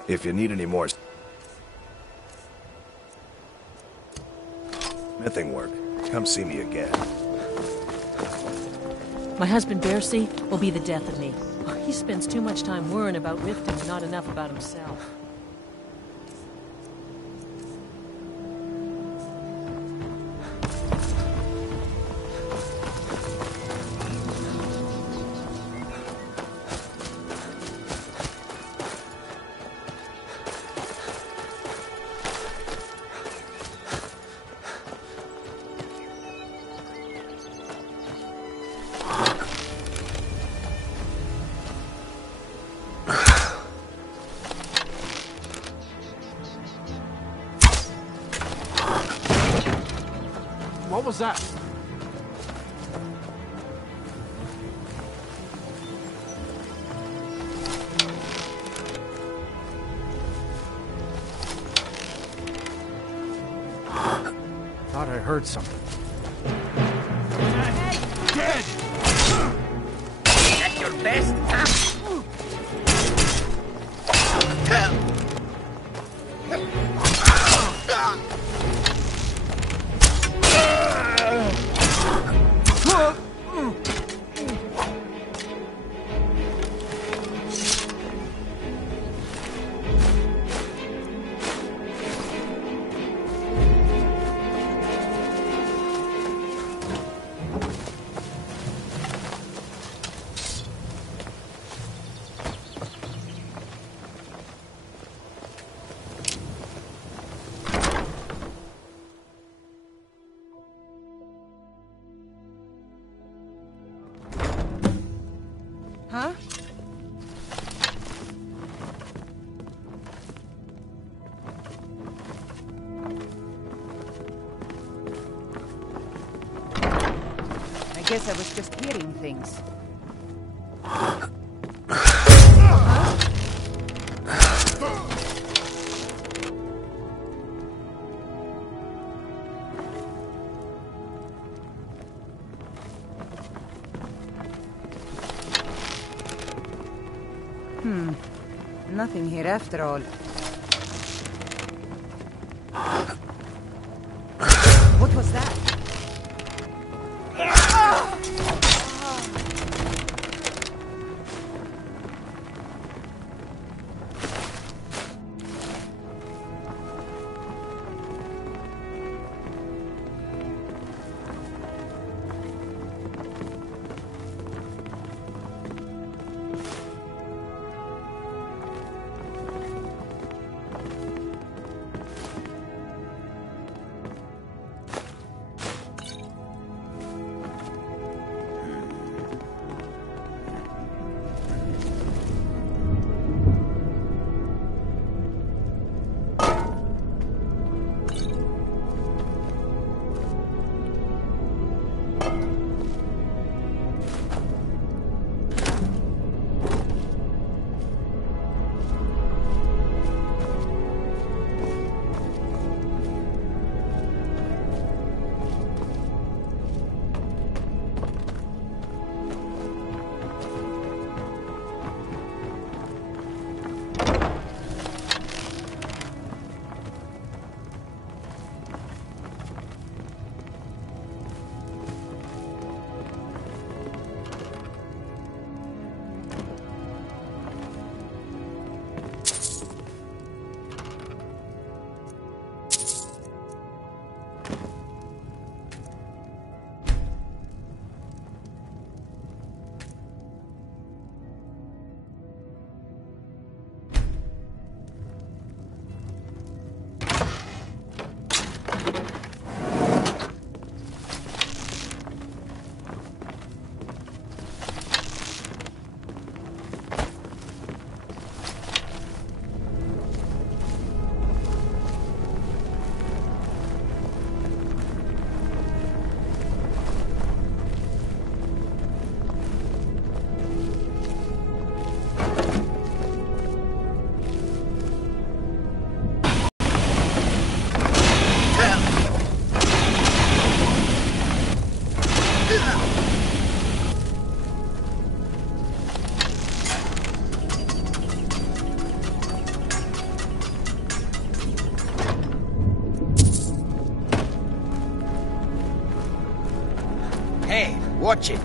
If you need any more smithing work, come see me again. My husband, Bercy, will be the death of me. He spends too much time worrying about Riften and not enough about himself. What was that? Thought I heard something. Dead! At your best? Huh? I guess I was just hearing things. Nothing here after all. What was that? Hey, watch it.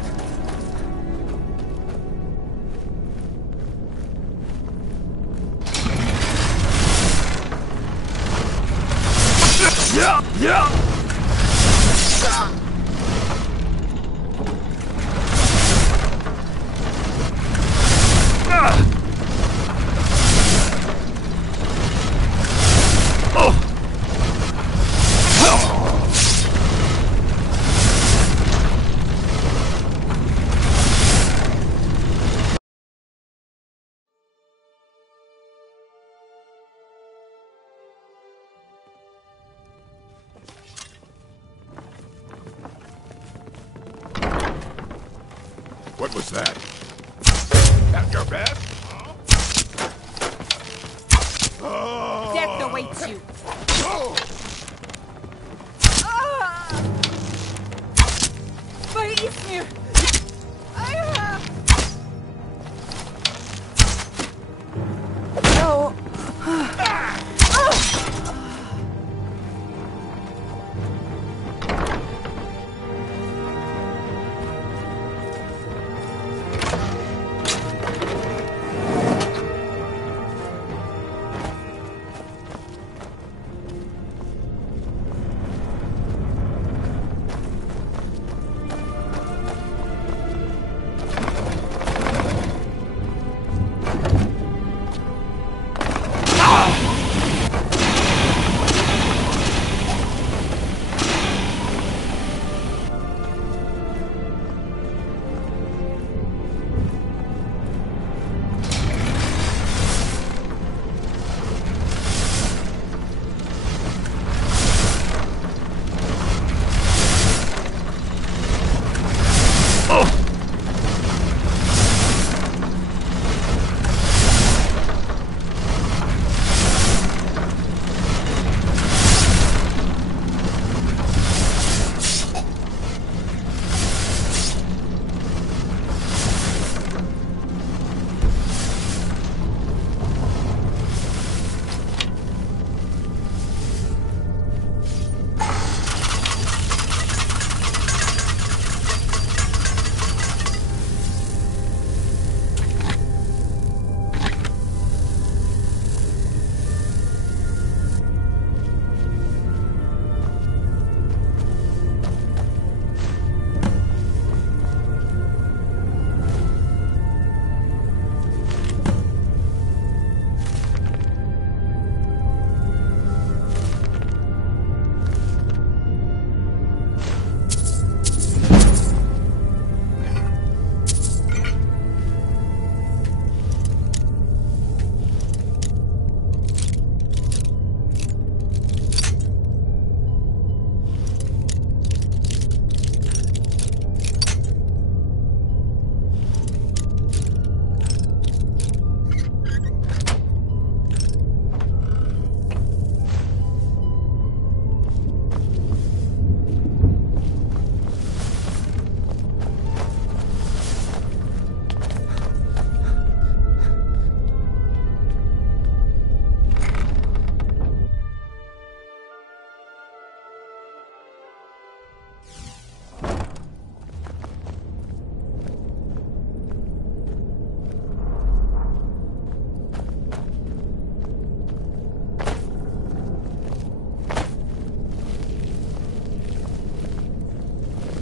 What was that? At your best? Death awaits you. Vergis mir! No.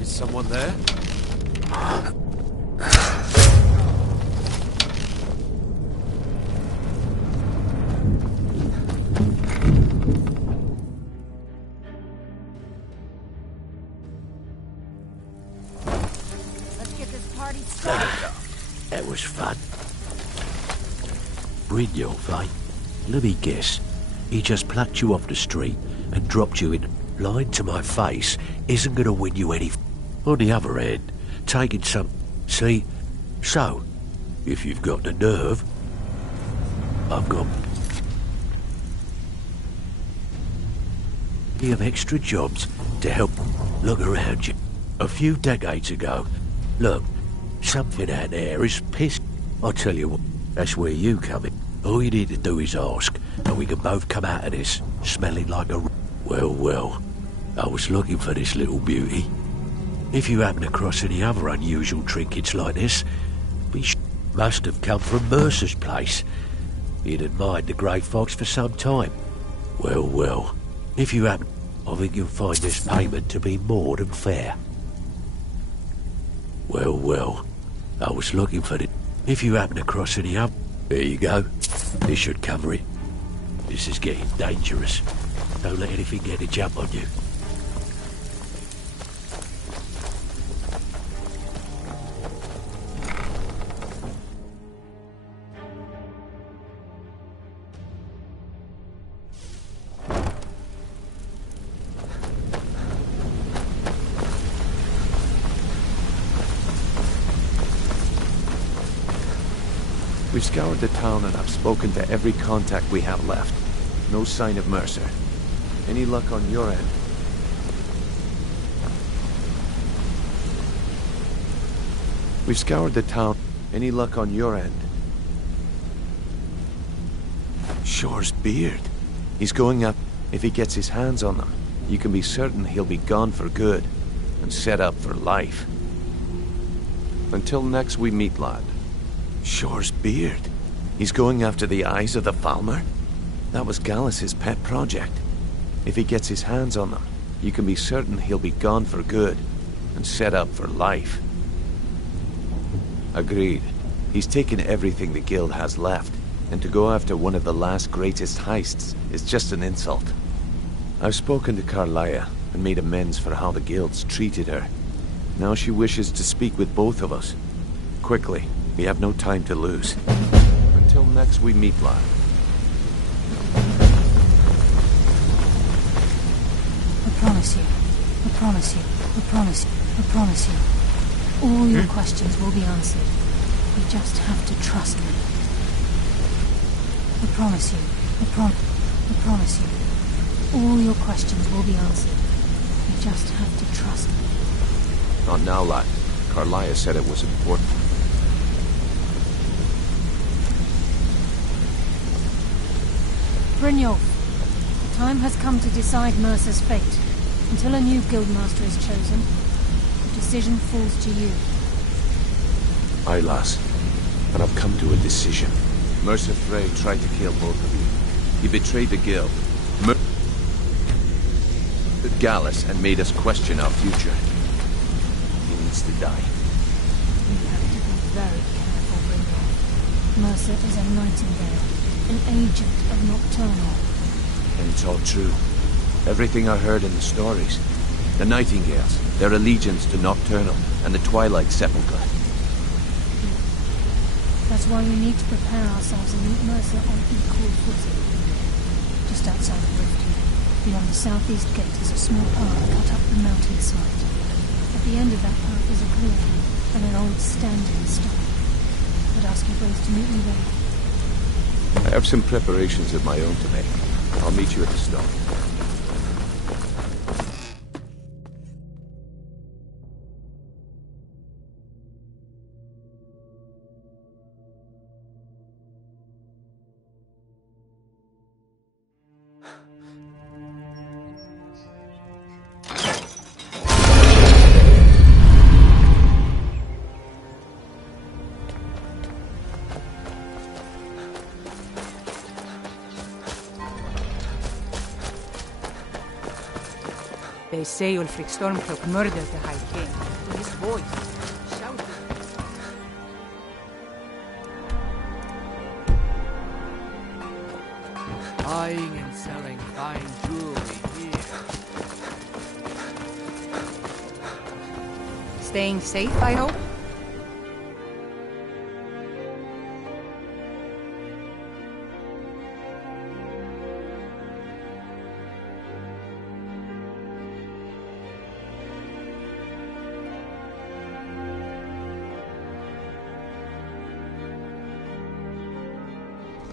Someone there? Let's get this party started. That was fun. Brynjolf, eh? Let me guess. He just plucked you off the street and dropped you in. Lying to my face isn't going to win you any. On the other hand, taking some... See? So, if you've got the nerve, I've got... plenty of extra jobs to help look around you. A few decades ago, look, something out there is pissed. I'll tell you what, that's where you come in. All you need to do is ask, and we can both come out of this smelling like a... Well, I was looking for this little beauty. If you happen across any other unusual trinkets like this, must have come from Mercer's place. He'd admired the Grey Fox for some time. Well, well, if you happen, I think you'll find this payment to be more than fair. Well, well, I was looking for it. If you happen across any other... There you go. This should cover it. This is getting dangerous. Don't let anything get a jump on you. We've scoured the town and I've spoken to every contact we have left. No sign of Mercer. Any luck on your end? We've scoured the town. Any luck on your end? Shore's beard. He's going up. If he gets his hands on them, you can be certain he'll be gone for good and set up for life. Until next we meet, lad. Shore's beard. He's going after the eyes of the Falmer? That was Gallus's pet project. If he gets his hands on them, you can be certain he'll be gone for good and set up for life. Agreed. He's taken everything the guild has left, and to go after one of the last greatest heists is just an insult. I've spoken to Carlia and made amends for how the guild's treated her. Now she wishes to speak with both of us. Quickly. We have no time to lose. Until next we meet, lad. I promise you. I promise you. I promise you. I promise you. All your questions will be answered. You just have to trust me. I promise you. I promise you. All your questions will be answered. You just have to trust me. Not now, lad. Carlia said it was important. Brynjolf, the time has come to decide Mercer's fate. Until a new guildmaster is chosen, the decision falls to you. Aye, lass. And I've come to a decision. Mercer Frey tried to kill both of you. He betrayed the guild. Murdered Gallus and made us question our future. He needs to die. You have to be very careful, Brynjolf. Mercer is a nightingale. An agent of Nocturnal. And it's all true. Everything I heard in the stories. The Nightingales, their allegiance to Nocturnal, and the Twilight Sepulchre. That's why we need to prepare ourselves and meet Mercer on equal footing. Just outside of Rift, beyond the southeast gate is a small path cut up the mountainside. At the end of that path is a clearing and an old standing stone. I'd ask you both to meet me there. I have some preparations of my own to make. I'll meet you at the stone. They say Ulfric Stormcloak murdered the High King. With his voice, shouting. Buying and selling fine jewelry here. Staying safe, I hope?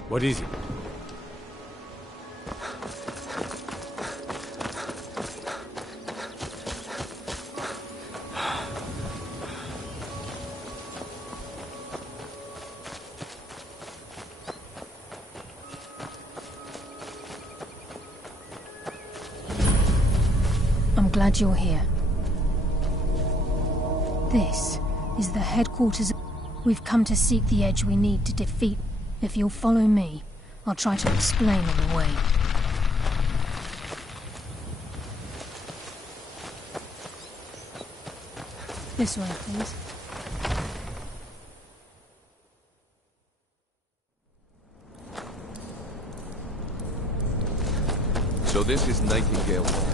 What is it? I'm glad you're here. This is the headquarters. We've come to seek the edge we need to defeat. If you'll follow me, I'll try to explain on the way. This way, please. So this is Nightingale Hall.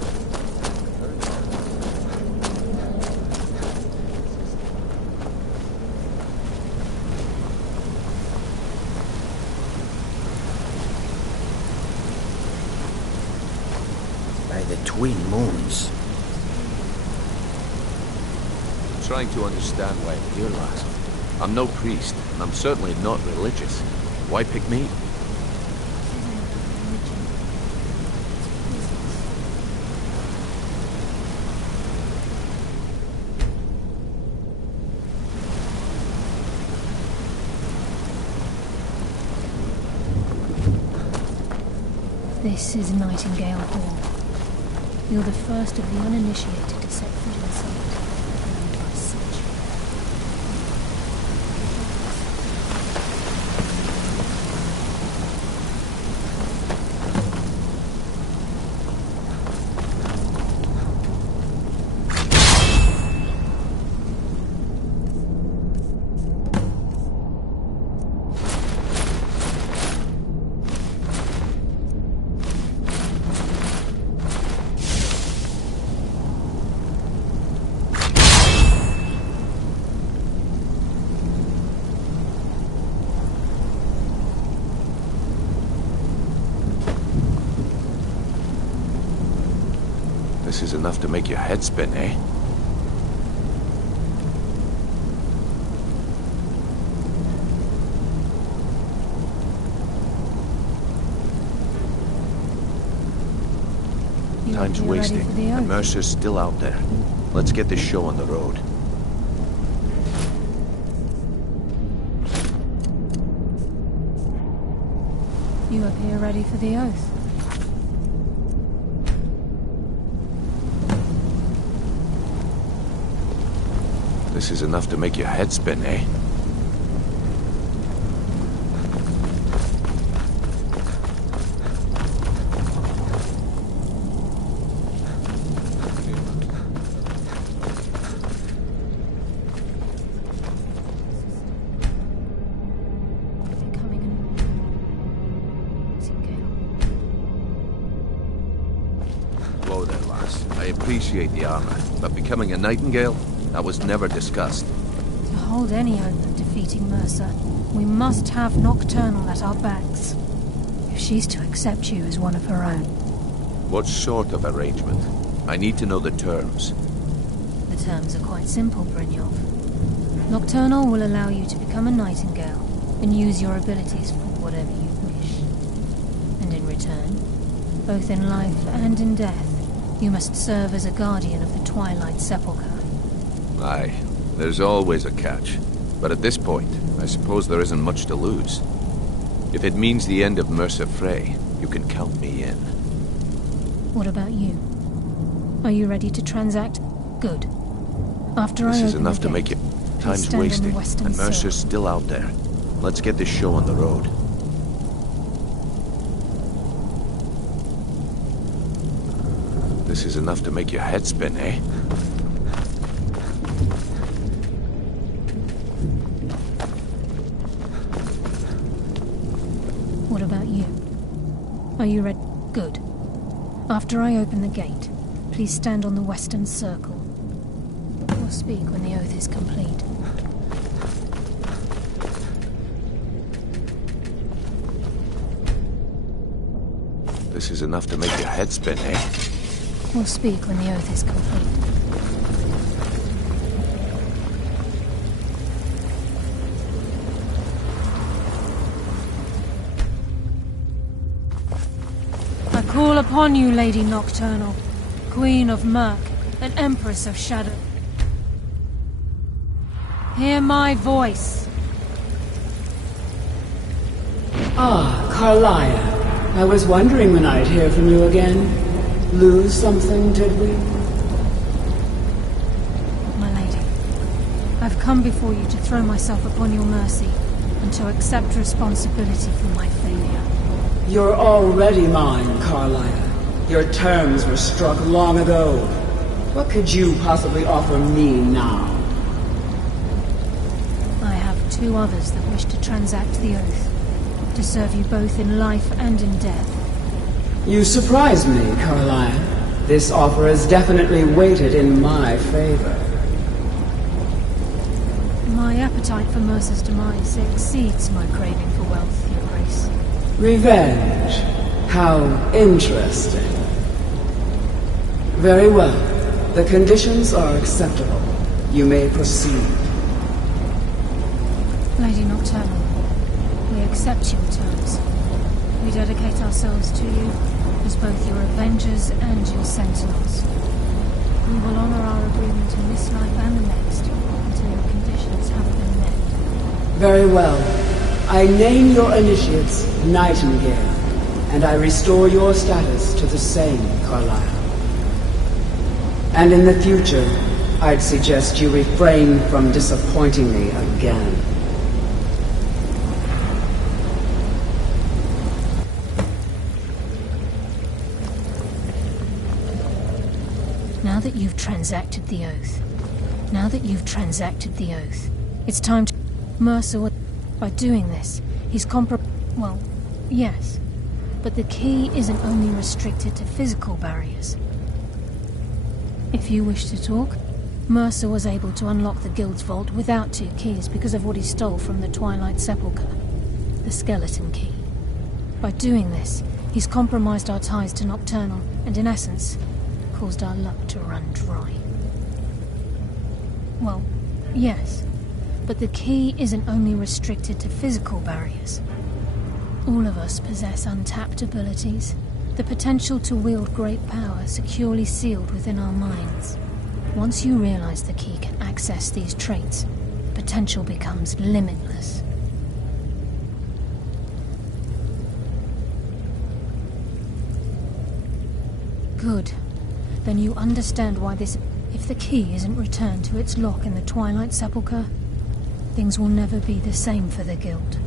By the twin moons. I'm trying to understand why I'm here, lass. I'm no priest, and I'm certainly not religious. Why pick me? This is Nightingale Hall. You're the first of the uninitiated to set foot inside, known by such. This is enough to make your head spin, eh? Time's wasting, and Mercer's still out there. Let's get this show on the road. You appear ready for the oath. This is enough to make your head spin, eh? Whoa there, lass. I appreciate the armor, but becoming a Nightingale? That was never discussed. To hold any hope of defeating Mercer, we must have Nocturnal at our backs. If she's to accept you as one of her own. What sort of arrangement? I need to know the terms. The terms are quite simple, Brynjolf. Nocturnal will allow you to become a Nightingale and use your abilities for whatever you wish. And in return, both in life and in death, you must serve as a guardian of the Twilight Sepulchre. Aye, there's always a catch. But at this point, I suppose there isn't much to lose. If it means the end of Mercer Frey, you can count me in. What about you? Are you ready to transact? Good. After This I is open enough the to make gate, it. please Time's stand on the wasting, western and Mercer's circle. still out there. Let's get this show on the road. This is enough to make your head spin, eh? What about you? Are you ready? Good. After I open the gate, please stand on the western circle. We'll speak when the oath is complete. This is enough to make your head spin, eh? We'll speak when the oath is complete. I call upon you, Lady Nocturnal, Queen of Murk and Empress of Shadow. Hear my voice. Ah, Carlia. I was wondering when I'd hear from you again. Lose something, did we? My lady, I've come before you to throw myself upon your mercy, and to accept responsibility for my failure. You're already mine, Carlia. Your terms were struck long ago. What could you possibly offer me now? I have 2 others that wish to transact the oath, to serve you both in life and in death. You surprise me, Carlia. This offer is definitely weighted in my favor. My appetite for Mercer's demise exceeds my craving for wealth, Your Grace. Revenge. How interesting. Very well. The conditions are acceptable. You may proceed. Lady Nocturnal, we accept your terms. We dedicate ourselves to you as both your avengers and your sentinels. We will honor our agreement in this life and the next until your conditions have been met. Very well. I name your initiates Nightingale, and I restore your status to the same, Carlisle. And in the future, I'd suggest you refrain from disappointing me again. Now that you've transacted the oath, it's time to... Mercer, by doing this, he's well, yes. But the key isn't only restricted to physical barriers. If you wish to talk, Mercer was able to unlock the Guild's vault without 2 keys because of what he stole from the Twilight Sepulchre, the skeleton key. By doing this, he's compromised our ties to Nocturnal, and in essence, caused our luck to run dry. Well, yes, but the key isn't only restricted to physical barriers. All of us possess untapped abilities, the potential to wield great power securely sealed within our minds. Once you realize the key can access these traits, potential becomes limitless. Good. Then you understand why this... If the key isn't returned to its lock in the Twilight Sepulchre, things will never be the same for the Guild.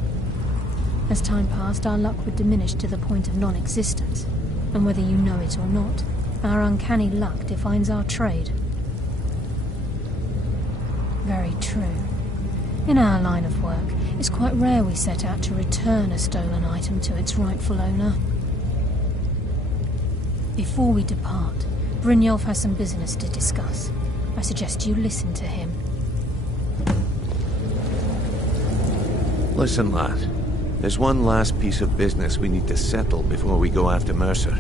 As time passed, our luck would diminish to the point of non-existence, and whether you know it or not, our uncanny luck defines our trade. Very true. In our line of work, it's quite rare we set out to return a stolen item to its rightful owner. Before we depart, Brynjolf has some business to discuss. I suggest you listen to him. Listen, lad. There's one last piece of business we need to settle before we go after Mercer.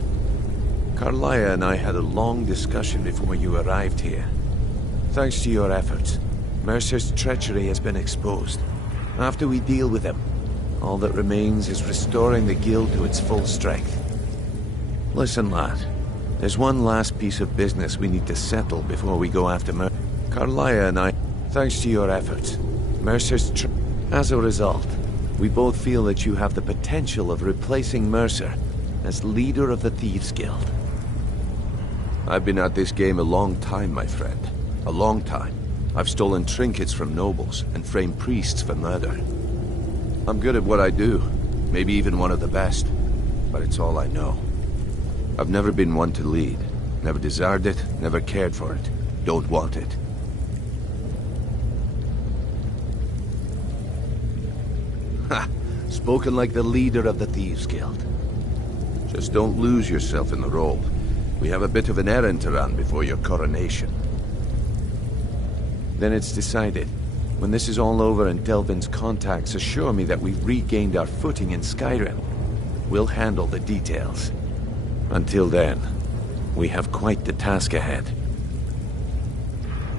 Carlia and I had a long discussion before you arrived here. Thanks to your efforts, Mercer's treachery has been exposed. After we deal with him, all that remains is restoring the Guild to its full strength. Listen, lad. There's one last piece of business we need to settle before we go after Mercer. Carlia and I, thanks to your efforts, Mercer's As a result, we both feel that you have the potential of replacing Mercer as leader of the Thieves Guild. I've been at this game a long time, my friend. A long time. I've stolen trinkets from nobles and framed priests for murder. I'm good at what I do, maybe even one of the best, but it's all I know. I've never been one to lead. Never desired it, never cared for it. Don't want it. Ha! Spoken like the leader of the Thieves Guild. Just don't lose yourself in the role. We have a bit of an errand to run before your coronation. Then it's decided. When this is all over and Delvin's contacts assure me that we've regained our footing in Skyrim, we'll handle the details. Until then, we have quite the task ahead.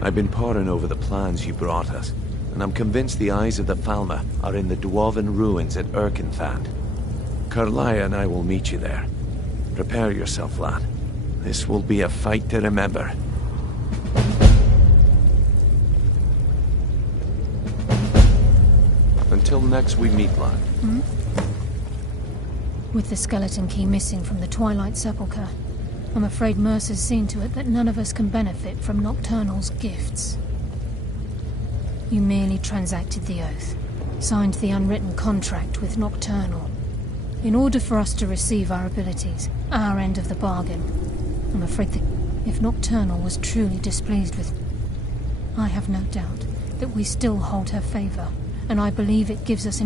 I've been poring over the plans you brought us, and I'm convinced the eyes of the Falmer are in the Dwarven ruins at Erkenthand. Carlia and I will meet you there. Prepare yourself, lad. This will be a fight to remember. Until next we meet, lad. Hmm? With the skeleton key missing from the Twilight Sepulchre, I'm afraid Mercer's seen to it that none of us can benefit from Nocturnal's gifts. You merely transacted the oath, signed the unwritten contract with Nocturnal. In order for us to receive our abilities, our end of the bargain, I'm afraid that if Nocturnal was truly displeased with... I have no doubt that we still hold her favor, and I believe it gives us